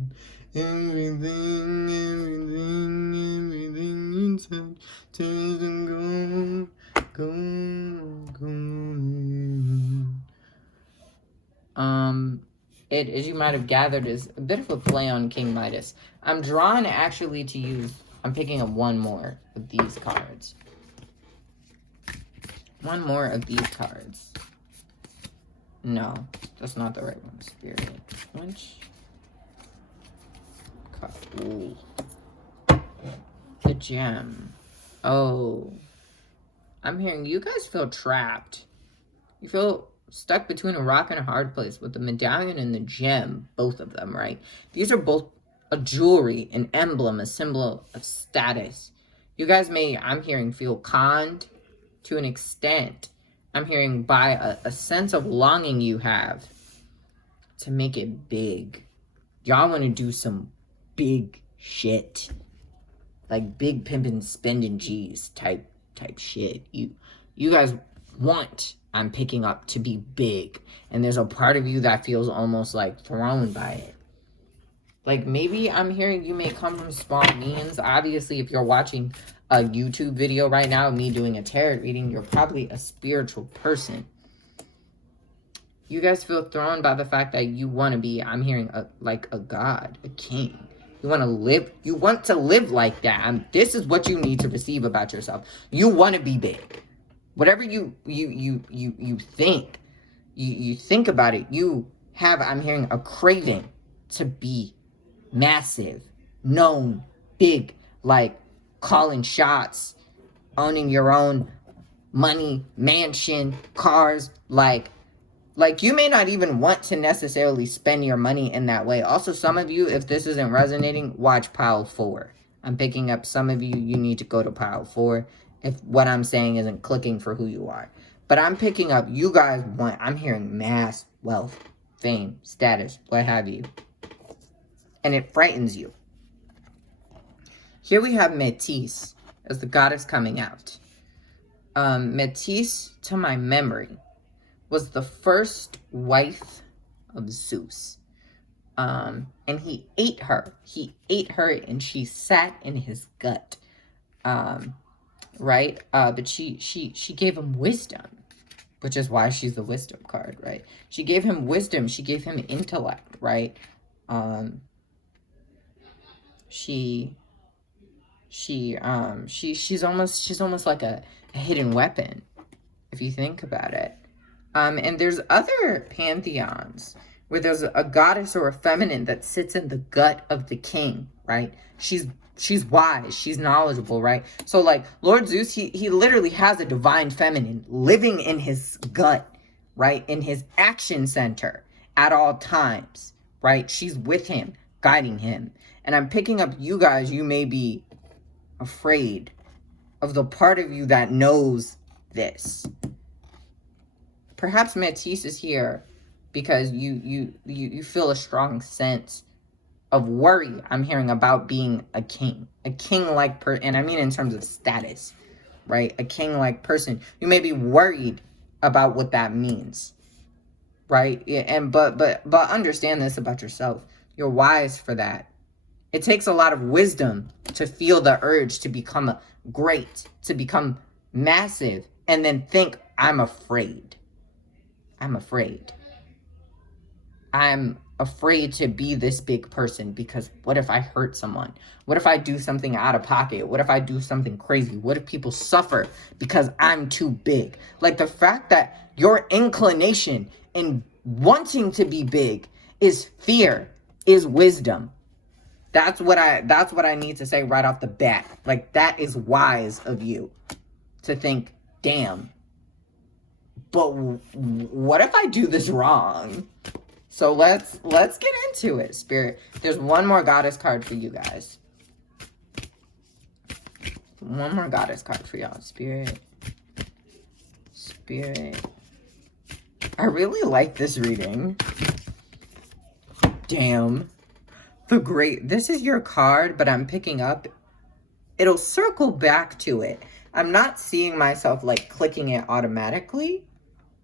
Everything you touch turns to gold, gold, gold. It, as you might have gathered, is a bit of a play on King Midas. I'm drawn actually to use, I'm picking up one more of these cards. One more of these cards. No, that's not the right one. Spirit. Which? Ooh. The gem. Oh. I'm hearing you guys feel trapped. You feel stuck between a rock and a hard place with the medallion and the gem. Both of them, right? These are both a jewelry, an emblem, a symbol of status. You guys may, I'm hearing, feel conned to an extent. I'm hearing by a sense of longing you have to make it big. Y'all want to do some big shit. Like big pimpin' spending G's type shit. You guys want, I'm picking up, to be big. And there's a part of you that feels almost like thrown by it. Like maybe I'm hearing you may come from small means. Obviously, if you're watching a YouTube video right now of me doing a tarot reading, you're probably a spiritual person. You guys feel thrown by the fact that you want to be, I'm hearing, like a god, a king. You want to live like that. This is what you need to receive about yourself. You want to be big. Whatever you think, you think about it. You have, I'm hearing, a craving to be massive, known, big, like calling shots, owning your own money, mansion, cars, like you may not even want to necessarily spend your money in that way. Also, some of you, if this isn't resonating, watch pile 4. I'm picking up some of you, you need to go to pile 4 if what I'm saying isn't clicking for who you are. But I'm picking up, you guys want, I'm hearing mass wealth, fame, status, what have you. And it frightens you. Here we have Métis as the goddess coming out. Métis, to my memory, was the first wife of Zeus. And he ate her. He ate her and she sat in his gut. Right? But she gave him wisdom, which is why she's the wisdom card, right? She gave him wisdom. She gave him intellect, right? She's almost like a hidden weapon, if you think about it. And there's other pantheons where there's a goddess or a feminine that sits in the gut of the king, right? She's wise, she's knowledgeable, right? So like Lord Zeus, he literally has a divine feminine living in his gut, right? In his action center at all times, right? She's with him, guiding him. And I'm picking up you guys, you may be afraid of the part of you that knows this. Perhaps Métis is here because you feel a strong sense of worry. I'm hearing about being a king-like person, and I mean in terms of status, right? A king-like person. You may be worried about what that means, right? And but understand this about yourself. You're wise for that. It takes a lot of wisdom to feel the urge to become great, to become massive, and then think, I'm afraid. I'm afraid. I'm afraid to be this big person because what if I hurt someone? What if I do something out of pocket? What if I do something crazy? What if people suffer because I'm too big? Like, the fact that your inclination in wanting to be big is fear, is wisdom. That's what I need to say right off the bat. Like, that is wise of you to think, damn, but what if I do this wrong? So let's get into it, Spirit. There's one more goddess card for you guys. One more goddess card for y'all, Spirit. Spirit. I really like this reading. Damn. This is your card, but I'm picking up. It'll circle back to it. I'm not seeing myself like clicking it automatically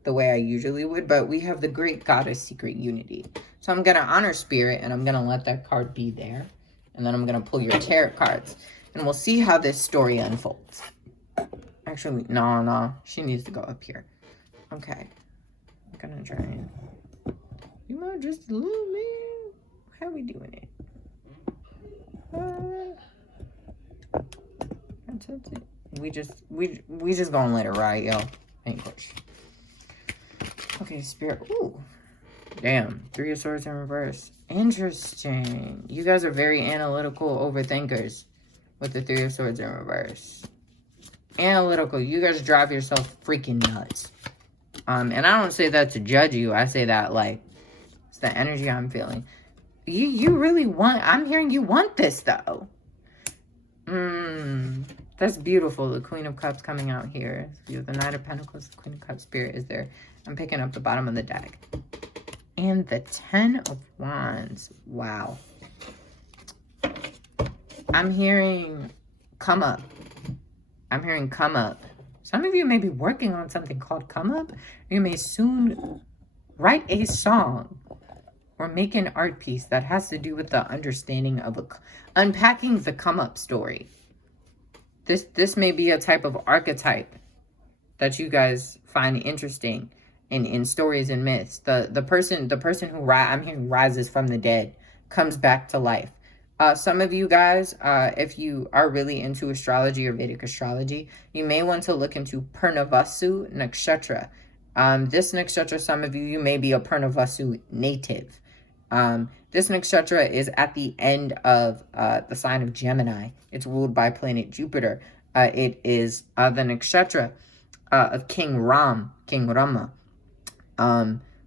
the way I usually would, but we have the Great Goddess Secret Unity. So I'm going to honor Spirit, and I'm going to let that card be there. And then I'm going to pull your tarot cards, and we'll see how this story unfolds. Actually, no. She needs to go up here. Okay. I'm going to try and... You might just lose me. How are we doing it? That's it. We just gonna let it ride, yo. Ain't push. Okay, Spirit. Ooh. Damn. 3 of Swords in reverse. Interesting. You guys are very analytical overthinkers with the 3 of Swords in reverse. Analytical. You guys drive yourself freaking nuts. And I don't say that to judge you. I say that like it's the energy I'm feeling. You really want... I'm hearing you want this, though. That's beautiful. The Queen of Cups coming out here. So you have the Knight of Pentacles. The Queen of Cups Spirit is there. I'm picking up the bottom of the deck. And the 10 of Wands. Wow. I'm hearing come up. I'm hearing come up. Some of you may be working on something called come up. You may soon write a song or make an art piece that has to do with the understanding of unpacking the come up story. This may be a type of archetype that you guys find interesting in stories and myths. The person who I'm hearing rises from the dead, comes back to life. Some of you guys, if you are really into astrology or Vedic astrology, you may want to look into Purnavasu Nakshatra. This nakshatra, some of you may be a Purnavasu native. This nakshatra is at the end of the sign of Gemini. It's ruled by planet Jupiter. It is the nakshatra of King Rama,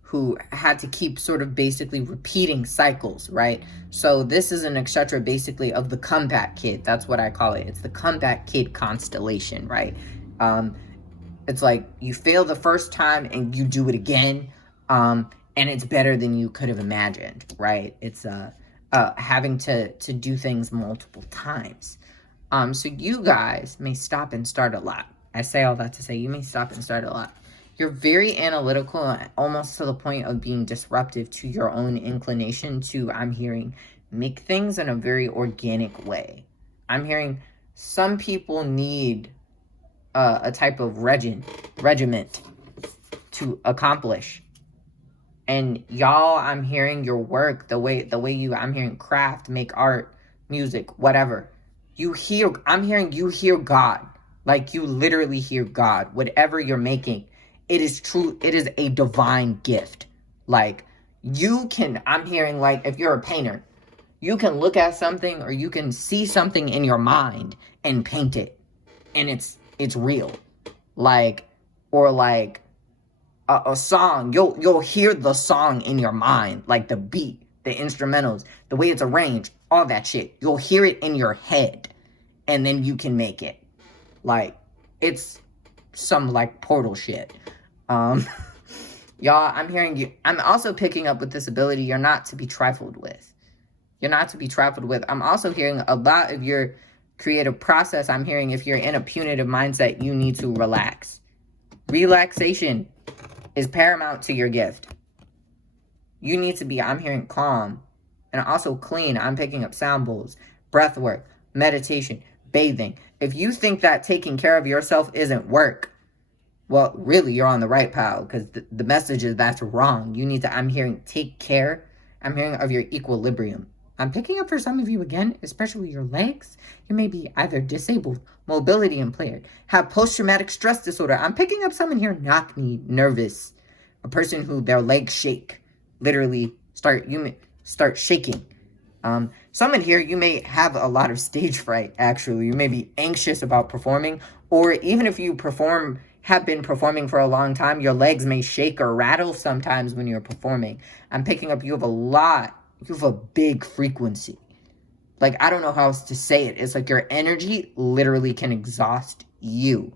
who had to keep sort of basically repeating cycles, right? So this is a nakshatra basically of the comeback kid. That's what I call it. It's the comeback kid constellation, right? It's like you fail the first time and you do it again. And it's better than you could have imagined, right? It's having to do things multiple times. So you guys may stop and start a lot. I say all that to say you may stop and start a lot. You're very analytical, almost to the point of being disruptive to your own inclination to, I'm hearing, make things in a very organic way. I'm hearing some people need a type of regiment to accomplish. And y'all, I'm hearing your work, the way I'm hearing craft, make art, music, whatever. I'm hearing you hear God. Like you literally hear God. Whatever you're making, it is true. It is a divine gift. Like I'm hearing like if you're a painter, you can look at something or you can see something in your mind and paint it. And it's real. Like, or like, a song, you'll hear the song in your mind, like the beat, the instrumentals, the way it's arranged, all that shit. You'll hear it in your head, and then you can make it. Like, it's some, like, portal shit. Y'all, I'm hearing you. I'm also picking up with this ability. You're not to be trifled with. You're not to be trifled with. I'm also hearing a lot of your creative process. I'm hearing if you're in a punitive mindset, you need to relax. Relaxation is paramount to your gift. You need to be, I'm hearing calm and also clean. I'm picking up sound bowls, breath work, meditation, bathing. If you think that taking care of yourself isn't work, well, really, you're on the right path, because the message is that's wrong. You need to, I'm hearing take care. I'm hearing of your equilibrium. I'm picking up for some of you again, especially your legs. You may be either disabled, mobility impaired, have post-traumatic stress disorder. I'm picking up someone here knock-kneed, nervous, a person who their legs shake, literally start shaking. Someone here, you may have a lot of stage fright, actually. You may be anxious about performing, or even if you have been performing for a long time, your legs may shake or rattle sometimes when you're performing. I'm picking up you have a big frequency. Like, I don't know how else to say it. It's like your energy literally can exhaust you.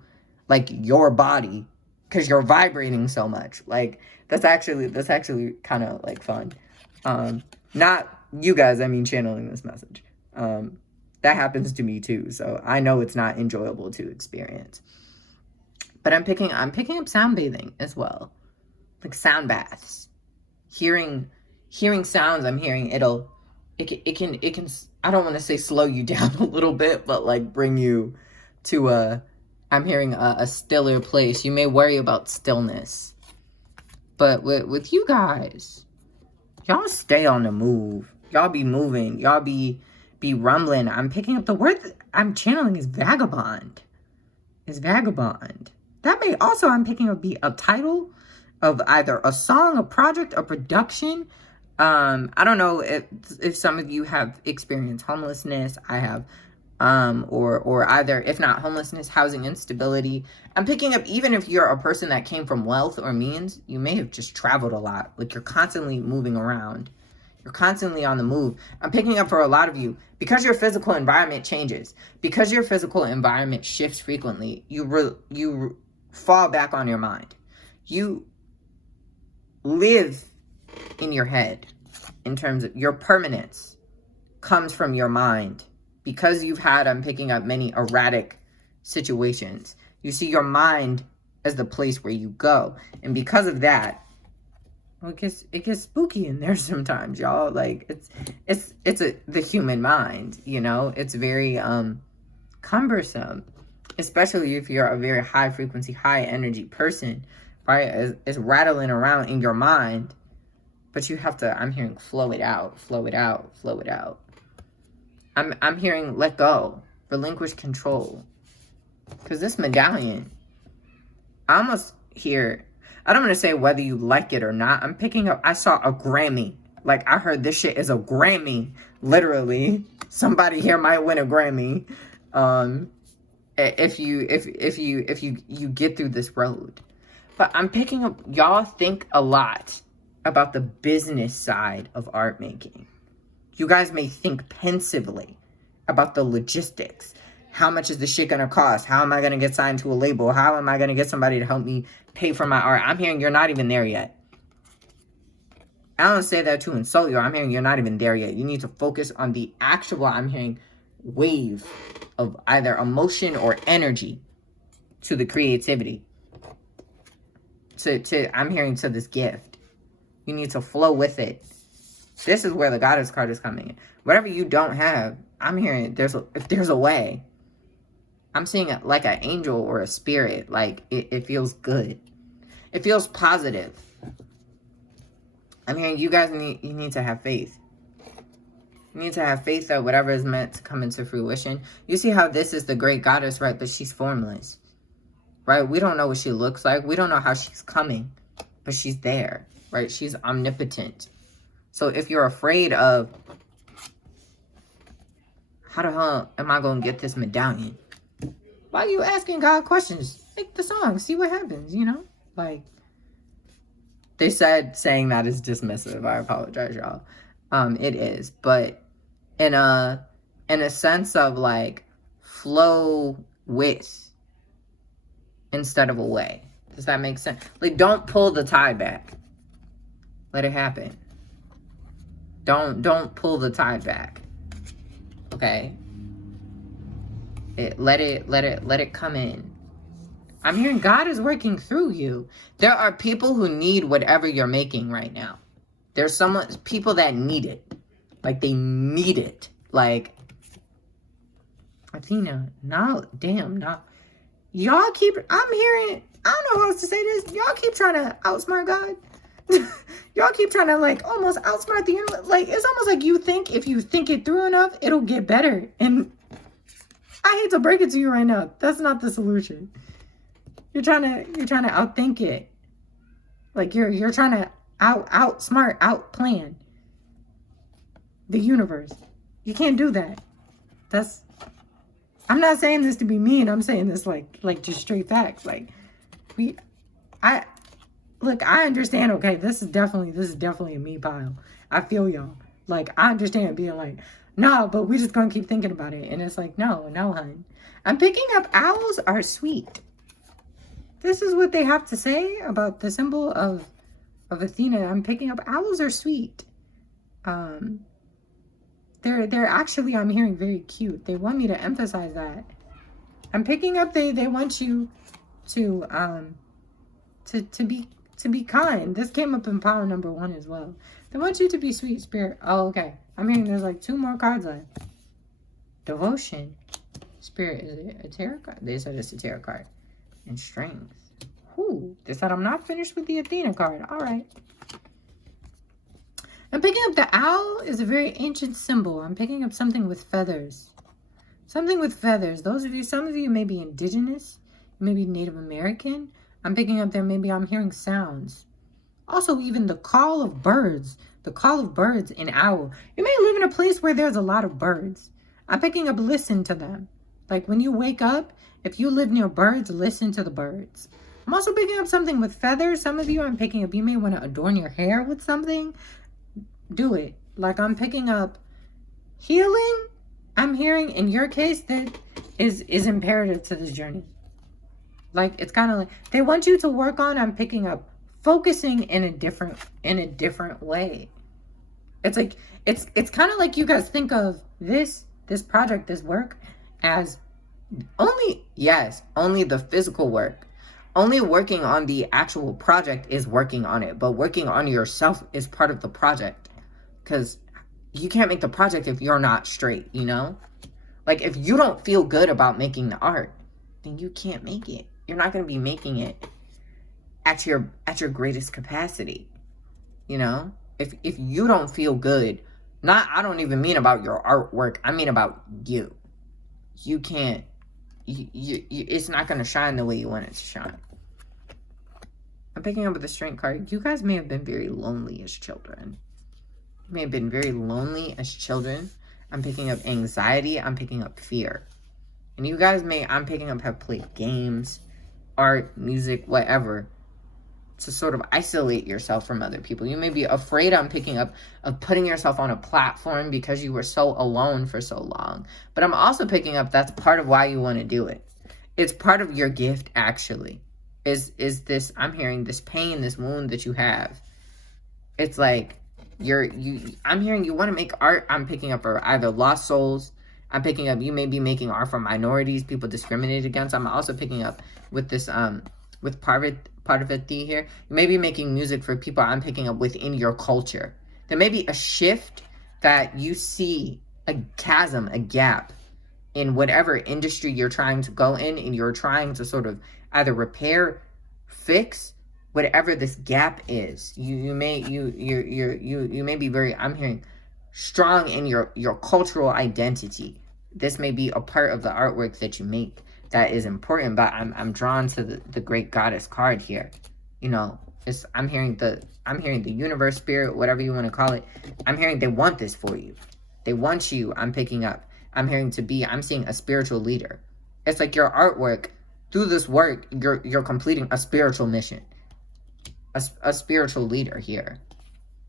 Like, your body, because you're vibrating so much. Like, that's actually kind of, like, fun. Not you guys, I mean channeling this message. That happens to me too, so I know it's not enjoyable to experience. But I'm picking up sound bathing as well. Like sound baths. Hearing sounds, I'm hearing it can I don't want to say slow you down a little bit, but like bring you to I'm hearing a stiller place. You may worry about stillness. But with you guys, y'all stay on the move. Y'all be moving. Y'all be rumbling. I'm picking up the word that I'm channeling is vagabond. Is vagabond. That may also, I'm picking up, be a title of either a song, a project, a production. I don't know if some of you have experienced homelessness. I have, or either, if not homelessness, housing instability. I'm picking up, even if you're a person that came from wealth or means, you may have just traveled a lot. Like you're constantly moving around. You're constantly on the move. I'm picking up for a lot of you, because your physical environment changes, because your physical environment shifts frequently, you fall back on your mind. You live in your head in terms of your permanence comes from your mind. Because you've had, I'm picking up many erratic situations. You see your mind as the place where you go. And because of that, well, it gets spooky in there sometimes, y'all. Like it's the human mind, you know. It's very cumbersome, especially if you're a very high frequency, high energy person, right? It's rattling around in your mind, but you have to. I'm hearing flow it out, flow it out, flow it out. I'm hearing let go, relinquish control, because this medallion, I almost hear. I don't want to say whether you like it or not. I'm picking up, I saw a Grammy. Like, I heard this shit is a Grammy. Literally. Somebody here might win a Grammy. If you get through this road. But I'm picking up, y'all think a lot about the business side of art making. You guys may think pensively about the logistics. How much is the shit gonna cost? How am I gonna get signed to a label? How am I gonna get somebody to help me pay for my art? I'm hearing you're not even there yet. I don't say that to insult you. I'm hearing you're not even there yet. You need to focus on the actual, I'm hearing, wave of either emotion or energy to the creativity. I'm hearing to this gift. You need to flow with it. This is where the goddess card is coming in. Whatever you don't have, I'm hearing if there's a way. I'm seeing it like an angel or a spirit. Like, it feels good. It feels positive. I'm hearing you guys need to have faith. You need to have faith that whatever is meant to come into fruition. You see how this is the great goddess, right? But she's formless, right? We don't know what she looks like. We don't know how she's coming, but she's there, right? She's omnipotent. So if you're afraid of, how the hell am I going to get this medallion? Why are you asking God questions? Make the song, see what happens, you know? Like, they said saying that is dismissive. I apologize, y'all. It is. But in a sense of, like, flow with instead of away. Does that make sense? Like, don't pull the tide back. Let it happen. Don't pull the tide back. Okay? Let it come in. I'm hearing God is working through you. There are people who need whatever you're making right now. There's people that need it. Like, they need it. Like, Athena, no, damn, no. Y'all keep, I'm hearing, I don't know how else to say this. Y'all keep trying to outsmart God. Y'all keep trying to, like, almost outsmart the universe. Like, it's almost like you think if you think it through enough, it'll get better. And I hate to break it to you right now. That's not the solution. You're trying to outthink it. Like, you're trying to outsmart, outplan the universe. You can't do that. I'm not saying this to be mean. I'm saying this like just straight facts. Like, I understand. Okay, this is definitely a me pile. I feel y'all. Like, I understand being like, no, but we just gonna keep thinking about it. And it's like, no, hun. I'm picking up owls are sweet. This is what they have to say about the symbol of Athena. I'm picking up owls are sweet. They're actually, I'm hearing, very cute. They want me to emphasize that. I'm picking up they want you to be kind. This came up in power number 1 as well. They want you to be sweet spirit. Oh, okay. I'm hearing there's like 2 more cards left. Devotion. Spirit, is it a tarot card? They said it's a tarot card. And strength. Whew. They said I'm not finished with the Athena card. All right. I'm picking up the owl is a very ancient symbol. I'm picking up something with feathers. Something with feathers. Some of you may be indigenous. You may be Native American. I'm picking up there, maybe I'm hearing sounds. Also, even the call of birds. The call of birds in owl. You may live in a place where there's a lot of birds. I'm picking up listen to them. Like, when you wake up, if you live near birds, listen to the birds. I'm also picking up something with feathers. Some of you I'm picking up, you may want to adorn your hair with something. Do it. Like, I'm picking up healing. I'm hearing, in your case, that is imperative to this journey. Like, it's kind of like they want you to work on, I'm picking up focusing in a different way. It's like it's kind of like you guys think of this project, this work, as only the physical work. Only working on the actual project is working on it, but working on yourself is part of the project. Because you can't make the project if you're not straight, you know? Like, if you don't feel good about making the art, then you can't make it. You're not going to be making it at your greatest capacity, you know? If you don't feel good, I don't even mean about your artwork. I mean about you. You can't, it's not going to shine the way you want it to shine. I'm picking up with the strength card. You guys may have been very lonely as children. You may have been very lonely as children. I'm picking up anxiety. I'm picking up fear. And you guys I'm picking up, have played games, art, music, whatever, to sort of isolate yourself from other people. You may be afraid, I'm picking up, of putting yourself on a platform because you were so alone for so long. But I'm also picking up that's part of why you want to do it. It's part of your gift, actually. Is this, I'm hearing this pain, this wound that you have. It's like, I'm hearing you want to make art. I'm picking up either lost souls. I'm picking up, you may be making art for minorities, people discriminated against. I'm also picking up with this, with Parvati here. You may be making music for people, I'm picking up, within your culture. There may be a shift that you see, a chasm, a gap in whatever industry you're trying to go in, and you're trying to sort of either repair, fix, whatever this gap is. You may be very, I'm hearing, strong in your cultural identity. This may be a part of the artwork that you make that is important, but I'm drawn to the great goddess card here. You know, I'm hearing the universe, spirit, whatever you want to call it. I'm hearing they want this for you. They want you, I'm picking up. I'm seeing a spiritual leader. It's like your artwork, through this work, you're completing a spiritual mission. A spiritual leader here.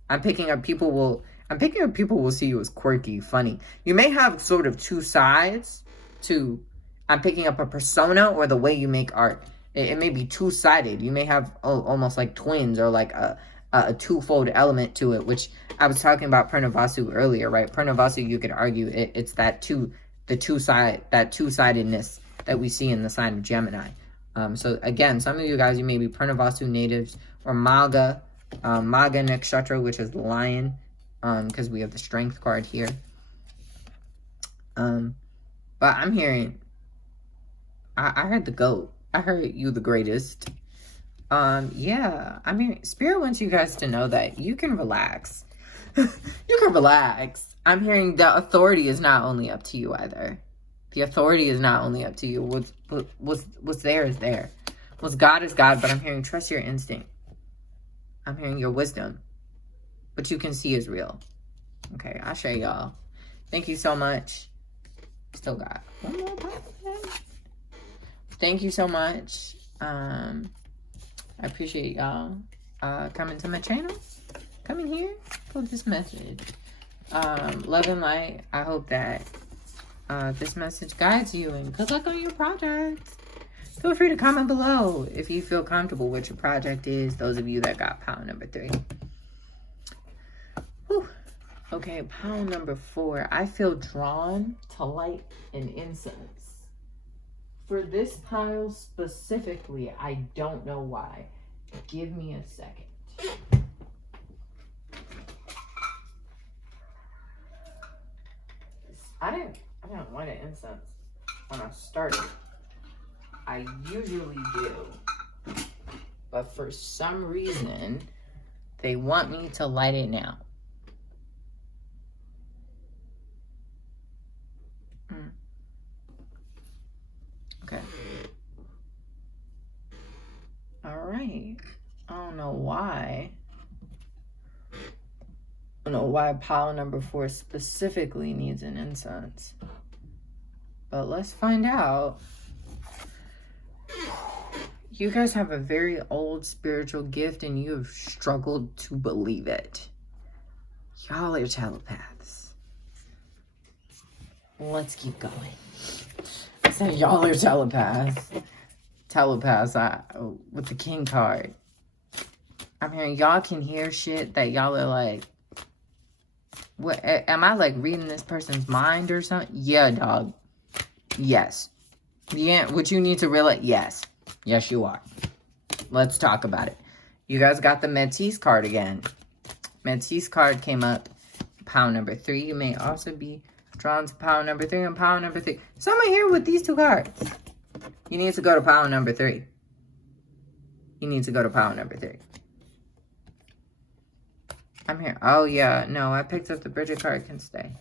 I'm picking up people will see you as quirky, funny. You may have sort of two sides to, I'm picking up a persona or the way you make art. It may be two-sided. You may have almost like twins, or like a twofold element to it, which I was talking about Pranavasu earlier, right? Pranavasu, you could argue it's that two-sidedness that we see in the sign of Gemini. So again, some of you guys, you may be Pranavasu natives, or Maga Nakshatra, which is the lion, because we have the strength card here. But I'm hearing, I heard the GOAT. I heard you the greatest. Yeah, I mean, Spirit wants you guys to know that you can relax. You can relax. I'm hearing the authority is not only up to you either. The authority is not only up to you. What's there is there. What's God is God, but I'm hearing trust your instinct. I'm hearing your wisdom. What you can see is real. Okay, I'll show y'all. Thank you so much. Still got one more pop. Thank you so much. I appreciate y'all coming to my channel. Coming here for this message. Love and light. I hope that this message guides you, and good luck on your projects. Feel free to comment below if you feel comfortable what your project is. Those of you that got pile number 3. Whew. Okay, pile number 4. I feel drawn to light and incense. For this pile specifically, I don't know why. Give me a second. I didn't light an incense when I started. I usually do. But for some reason, they want me to light it now. Okay. All right. I don't know why. I don't know why pile number 4 specifically needs an incense. But let's find out. You guys have a very old spiritual gift, and you have struggled to believe it. Y'all are telepaths. Let's keep going. So y'all are telepaths. Telepaths with the king card. I'm hearing y'all can hear shit that y'all are like, what, am I like reading this person's mind or something? Yeah, dog. Yes. Yeah, what you need to realize, yes. Yes, you are. Let's talk about it. You guys got the Métis card again. Métis card came up. Pile number 3. You may also be drawn to pile number 3 and pile number 3. Someone here with these 2 cards. You need to go to pile number 3. You need to go to pile number 3. I'm here. Oh, yeah. No, I picked up the Bridget card. Can stay.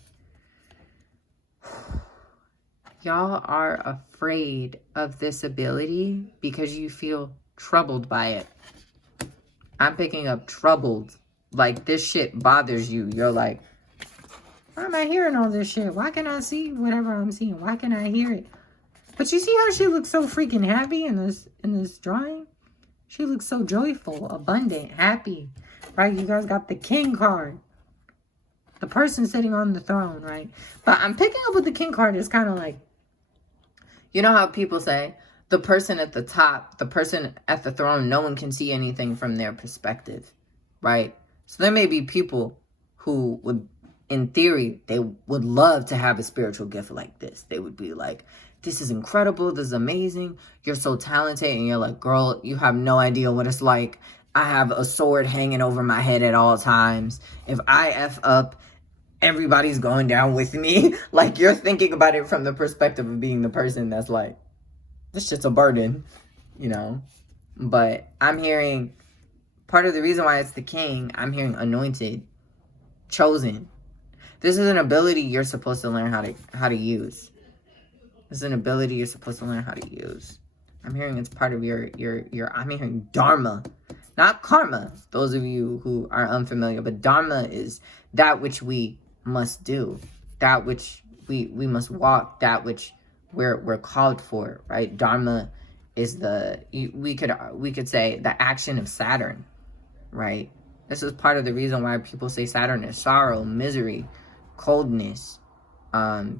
Y'all are afraid of this ability because you feel troubled by it. I'm picking up troubled. Like, this shit bothers you. You're like, why am I hearing all this shit? Why can't I see whatever I'm seeing? Why can't I hear it? But you see how she looks so freaking happy in this drawing? She looks so joyful, abundant, happy. Right? You guys got the king card. The person sitting on the throne, right? But I'm picking up with the king card is kind of like, you know how people say, the person at the top, the person at the throne, no one can see anything from their perspective, right? So there may be people who would, in theory, they would love to have a spiritual gift like this. They would be like, this is incredible. This is amazing. You're so talented. And you're like, girl, you have no idea what it's like. I have a sword hanging over my head at all times. If I F up, everybody's going down with me. Like, you're thinking about it from the perspective of being the person that's like, this shit's a burden, you know? But I'm hearing, part of the reason why it's the king, I'm hearing anointed, chosen. This is an ability you're supposed to learn how to use. This is an ability you're supposed to learn how to use. I'm hearing it's part of your I'm hearing dharma. Not karma, those of you who are unfamiliar, but dharma is that which we must do, that which we must walk, that which we're called for, right? Dharma is we could say the action of Saturn, right? This is part of the reason why people say Saturn is sorrow, misery, coldness.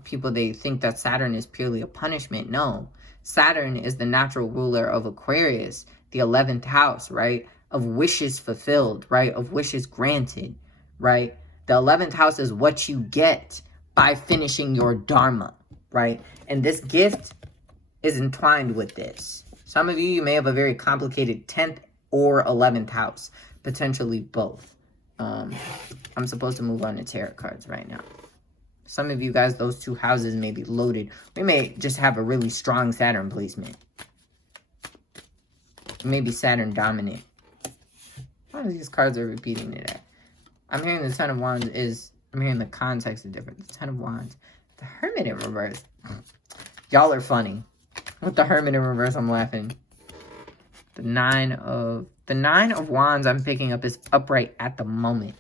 People, they think that Saturn is purely a punishment. No, Saturn is the natural ruler of Aquarius, the 11th house, right? Of wishes fulfilled, right? Of wishes granted, right? The 11th house is what you get by finishing your dharma, right? And this gift is entwined with this. Some of you, you may have a very complicated 10th or 11th house, potentially both. I'm supposed to move on to tarot cards right now. Some of you guys, those two houses may be loaded. We may just have a really strong Saturn placement. Maybe Saturn dominant. Why are these cards are repeating today? I'm hearing the Ten of Wands is, I'm hearing the context is different. The Ten of Wands. The Hermit in reverse. Y'all are funny. With the Hermit in reverse, I'm laughing. The Nine of Wands I'm picking up is upright at the moment.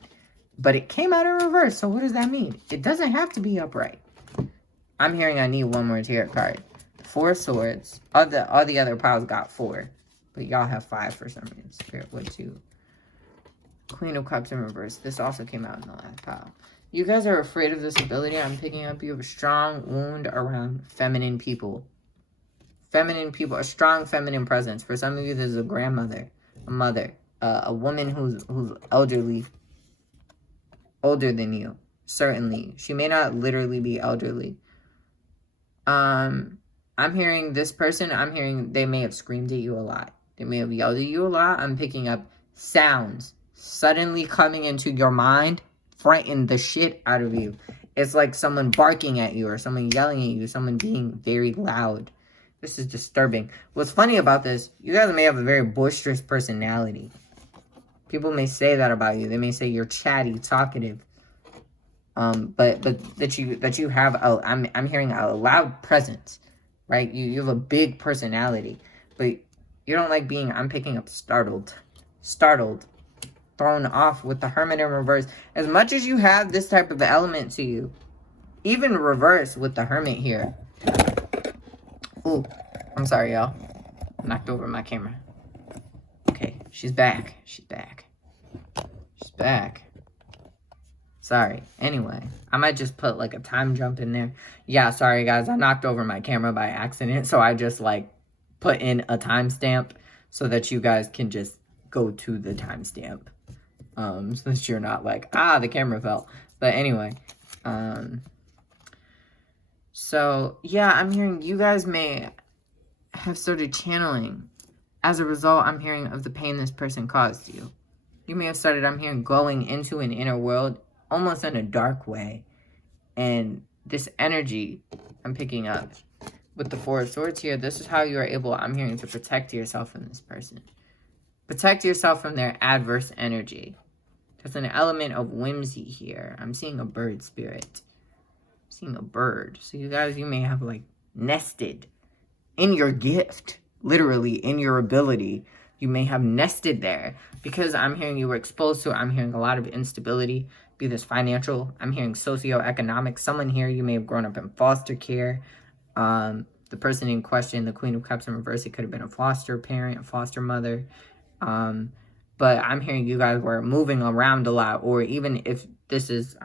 But it came out in reverse, so what does that mean? It doesn't have to be upright. I'm hearing I need one more tarot card. 4 swords. All the other piles got 4. But y'all have 5 for some reason. Spirit would too. Queen of Cups in reverse. This also came out in the last pile. You guys are afraid of this ability I'm picking up. You have a strong wound around feminine people. Feminine people, a strong feminine presence. For some of you, there's a grandmother, a mother, a woman who's elderly, older than you. Certainly, she may not literally be elderly. I'm hearing this person. I'm hearing they may have screamed at you a lot. They may have yelled at you a lot. I'm picking up sounds suddenly coming into your mind, frighten the shit out of you. It's like someone barking at you or someone yelling at you, someone being very loud. This is disturbing. What's funny about this, you guys may have a very boisterous personality. People may say that about you. They may say you're chatty, talkative. But that you have I'm hearing a loud presence, right? You have a big personality, but you don't like being, I'm picking up startled, thrown off with the Hermit in reverse. As much as you have this type of element to you, even reverse with the Hermit here. Ooh, I'm sorry, y'all. Knocked over my camera. Okay, she's back. She's back. Sorry. Anyway, I might just put like a time jump in there. Yeah, sorry guys. I knocked over my camera by accident. So I just like put in a timestamp so that you guys can just go to the timestamp. So that you're not like, the camera fell. But anyway, so yeah, I'm hearing you guys may have started channeling. As a result, I'm hearing of the pain this person caused you. You may have started, I'm hearing, going into an inner world almost in a dark way. And this energy I'm picking up with the 4 of Swords here, this is how you are able, I'm hearing, to protect yourself from this person. Protect yourself from their adverse energy. There's an element of whimsy here. I'm seeing a bird spirit. I'm seeing a bird. So you guys, you may have like nested in your gift, literally in your ability. You may have nested there because I'm hearing you were exposed to, I'm hearing a lot of instability, be this financial, I'm hearing socioeconomic. Someone here, you may have grown up in foster care. The person in question, the Queen of Cups in reverse, it could have been a foster parent, a foster mother. But I'm hearing you guys were moving around a lot, or even if this is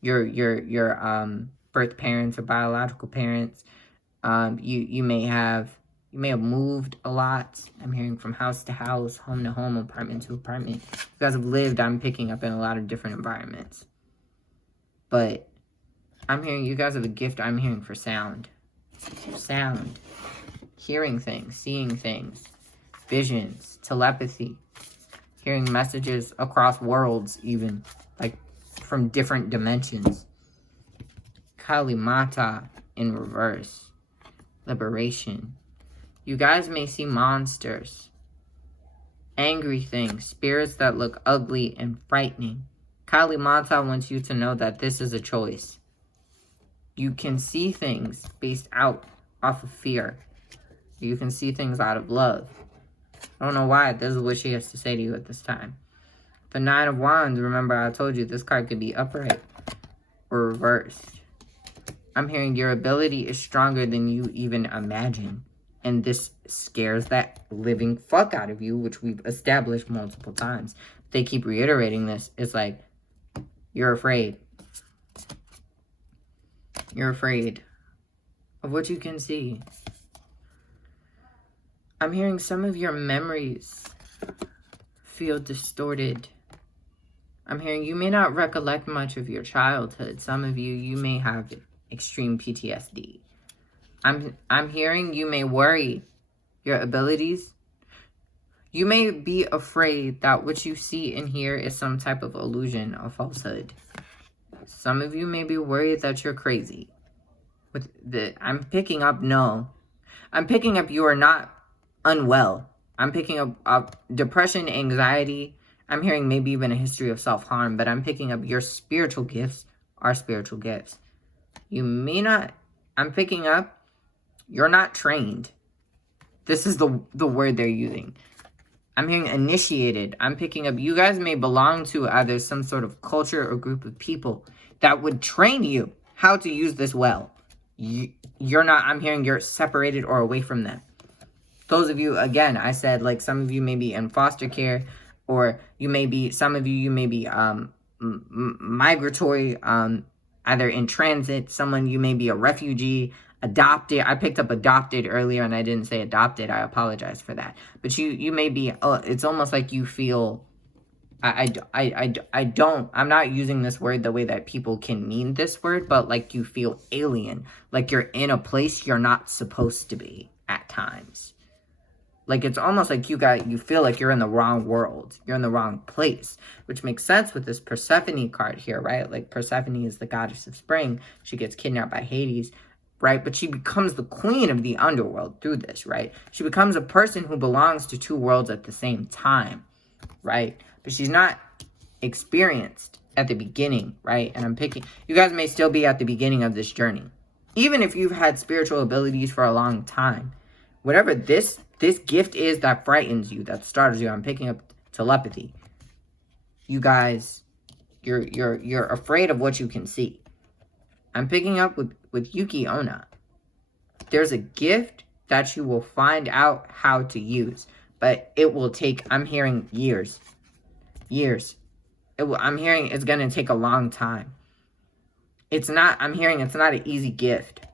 your birth parents or biological parents, you may have moved a lot. I'm hearing from house to house, home to home, apartment to apartment. You guys have lived, I'm picking up, in a lot of different environments. But I'm hearing you guys have a gift, I'm hearing, for sound. Sound. Hearing things, seeing things, visions, telepathy, hearing messages across worlds even, like from different dimensions. Kali Mata in reverse. Liberation. You guys may see monsters, angry things, spirits that look ugly and frightening. Kali Mata wants you to know that this is a choice. You can see things based out off of fear. You can see things out of love. I don't know why. This is what she has to say to you at this time. The 9 of Wands, remember I told you this card could be upright or reversed. I'm hearing your ability is stronger than you even imagine. And this scares that living fuck out of you, which we've established multiple times. They keep reiterating this. It's like, you're afraid. You're afraid of what you can see. I'm hearing some of your memories feel distorted. I'm hearing you may not recollect much of your childhood. Some of you may have extreme PTSD. I'm hearing you may worry your abilities. You may be afraid that what you see and hear is some type of illusion or falsehood. Some of you may be worried that you're crazy. I'm picking up no. I'm picking up you are not unwell. I'm picking up depression, anxiety. I'm hearing maybe even a history of self-harm, but I'm picking up your spiritual gifts are spiritual gifts. You may not, I'm picking up, you're not trained. This is the word they're using. I'm hearing initiated. I'm picking up, you guys may belong to either some sort of culture or group of people that would train you how to use this well. You're not, I'm hearing you're separated or away from them. Those of you, again, I said, like, some of you may be in foster care, or you may be, some of you may be migratory, either in transit. Someone, you may be a refugee, adopted. I picked up adopted earlier and I didn't say adopted. I apologize for that. But you may be, it's almost like you feel, I'm not using this word the way that people can mean this word, but like you feel alien, like you're in a place you're not supposed to be at times. Like it's almost like you feel like you're in the wrong world. You're in the wrong place, which makes sense with this Persephone card here, right? Like Persephone is the goddess of spring. She gets kidnapped by Hades, right? But she becomes the queen of the underworld through this, right? She becomes a person who belongs to two worlds at the same time, right? But she's not experienced at the beginning, right? And I'm picking, you guys may still be at the beginning of this journey. Even if you've had spiritual abilities for a long time, whatever this gift is that frightens you, that startles you, I'm picking up telepathy. You guys, you're afraid of what you can see. I'm picking up with Yuki Onna. There's a gift that you will find out how to use, but it will take, I'm hearing years. I'm hearing it's going to take a long time. I'm hearing it's not an easy gift.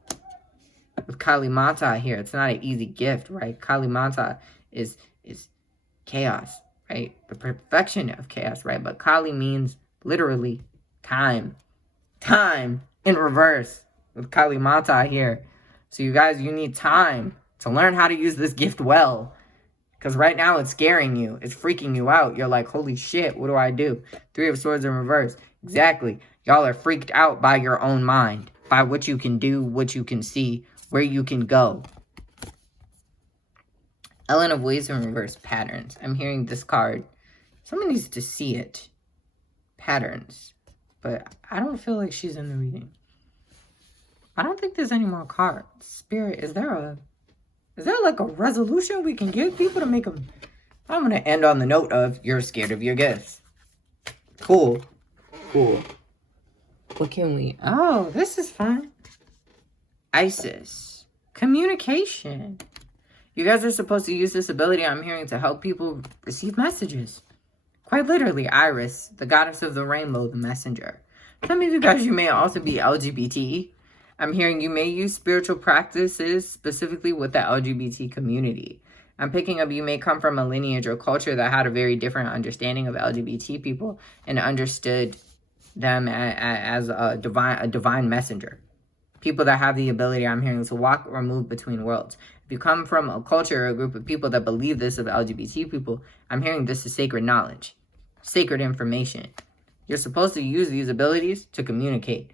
With Kali Mata here, it's not an easy gift, right? Kali Mata is chaos, right? The perfection of chaos, right? But Kali means literally time. Time in reverse with Kali Mata here. So you guys, you need time to learn how to use this gift well. Because right now it's scaring you. It's freaking you out. You're like, holy shit, what do I do? Three of Swords in reverse. Exactly. Y'all are freaked out by your own mind. By what you can do, what you can see, where you can go. Ellen of Ways in reverse. Patterns. I'm hearing this card. Someone needs to see it. Patterns. But I don't feel like she's in the reading. I don't think there's any more cards. Spirit, is there like a resolution we can give people to make them? I'm going to end on the note of you're scared of your gifts. Cool. What can we? Oh, this is fun. Isis. Communication. You guys are supposed to use this ability, I'm hearing, to help people receive messages. Quite literally, Iris, the goddess of the rainbow, the messenger. Some of you guys, you may also be LGBT. I'm hearing you may use spiritual practices specifically with the LGBT community. I'm picking up you may come from a lineage or culture that had a very different understanding of LGBT people and understood them as a divine messenger. People that have the ability, I'm hearing, to walk or move between worlds. If you come from a culture or a group of people that believe this of LGBT people, I'm hearing this is sacred knowledge, sacred information. You're supposed to use these abilities to communicate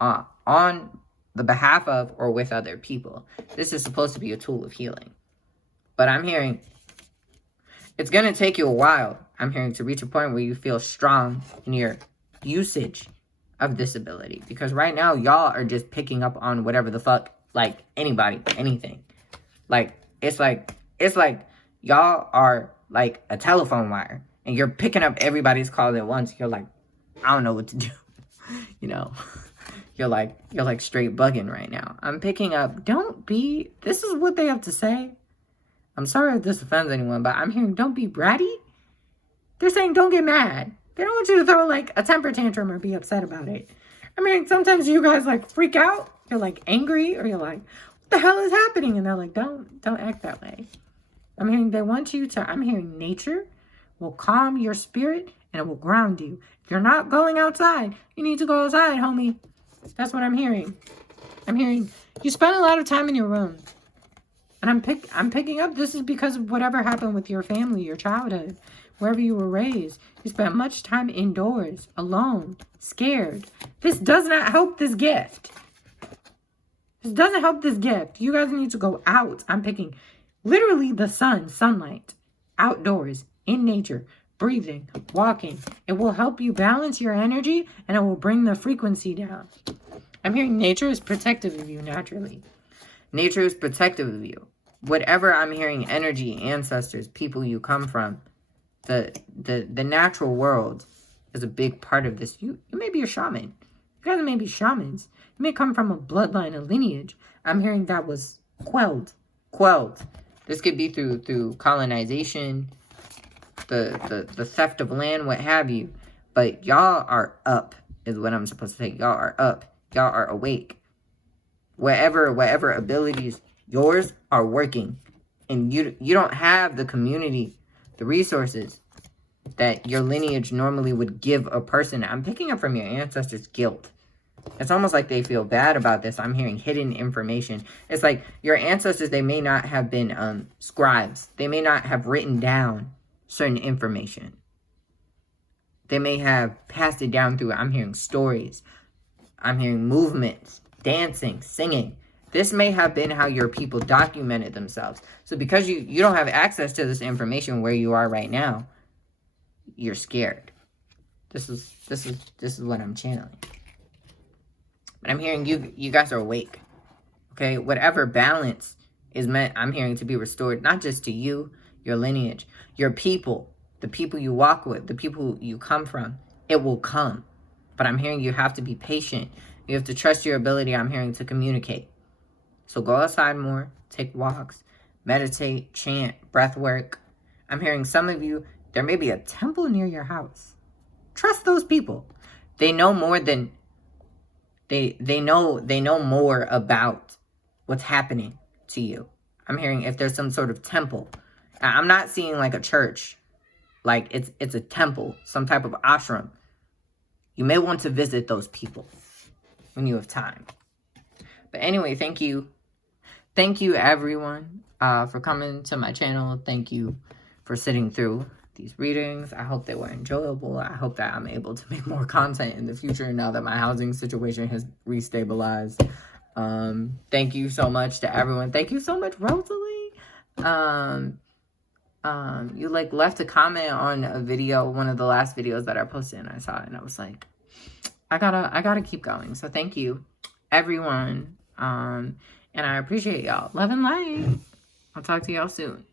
on the behalf of or with other people. This is supposed to be a tool of healing. But I'm hearing it's going to take you a while, I'm hearing, to reach a point where you feel strong in your usage of this ability. Because right now, y'all are just picking up on whatever the fuck, like, anybody, anything. Like, it's like y'all are like a telephone wire. And you're picking up everybody's call at once. You're like, I don't know what to do. You know? You're like straight bugging right now. I'm picking up, this is what they have to say. I'm sorry if this offends anyone, but I'm hearing don't be bratty. They're saying don't get mad. They don't want you to throw like a temper tantrum or be upset about it. I mean, sometimes you guys like freak out. You're like angry or you're like, what the hell is happening? And they're like, don't act that way. I'm hearing they want you to, I'm hearing nature will calm your spirit and it will ground you. If you're not going outside, you need to go outside, homie. That's what I'm hearing. I'm hearing you spend a lot of time in your room. And I'm picking up this is because of whatever happened with your family, your childhood, wherever you were raised. You spent much time indoors, alone, scared. This does not help this gift. This doesn't help this gift. You guys need to go out. I'm picking literally the sun, sunlight, outdoors, in nature, breathing, walking. It will help you balance your energy and it will bring the frequency down. I'm hearing nature is protective of you naturally. Nature is protective of you. Whatever I'm hearing, energy, ancestors, people you come from, the natural world is a big part of this. You may be a shaman. You guys may be shamans. You may come from a bloodline, a lineage. I'm hearing that was quelled. This could be through colonization, the theft of land, what have you. But y'all are up, is what I'm supposed to say. Y'all are up. Y'all are awake. Whatever abilities yours are working. And you don't have the community, the resources that your lineage normally would give a person. I'm picking up from your ancestors' guilt. It's almost like they feel bad about this. I'm hearing hidden information. It's like your ancestors, they may not have been scribes. They may not have written down certain information. They may have passed it down through, I'm hearing stories. I'm hearing movements, dancing, singing. This may have been how your people documented themselves. So because you don't have access to this information where you are right now, you're scared. This is what I'm channeling. But I'm hearing you guys are awake. Okay? Whatever balance is meant, I'm hearing to be restored, not just to you, your lineage, your people, the people you walk with, the people you come from. It will come. But I'm hearing you have to be patient. You have to trust your ability, I'm hearing, to communicate. So go outside more, take walks, meditate, chant, breath work. I'm hearing some of you, there may be a temple near your house. Trust those people. They know more than they know more about what's happening to you. I'm hearing if there's some sort of temple. I'm not seeing like a church. Like it's a temple, some type of ashram. You may want to visit those people when you have time. But anyway, thank you. Thank you, everyone, for coming to my channel. Thank you for sitting through these readings. I hope they were enjoyable. I hope that I'm able to make more content in the future now that my housing situation has restabilized. Thank you so much to everyone. Thank you so much, Rosalie. You like left a comment on a video, one of the last videos that I posted, and I saw it and I was like, I gotta keep going. So thank you, everyone. And I appreciate y'all. Love and light. I'll talk to y'all soon.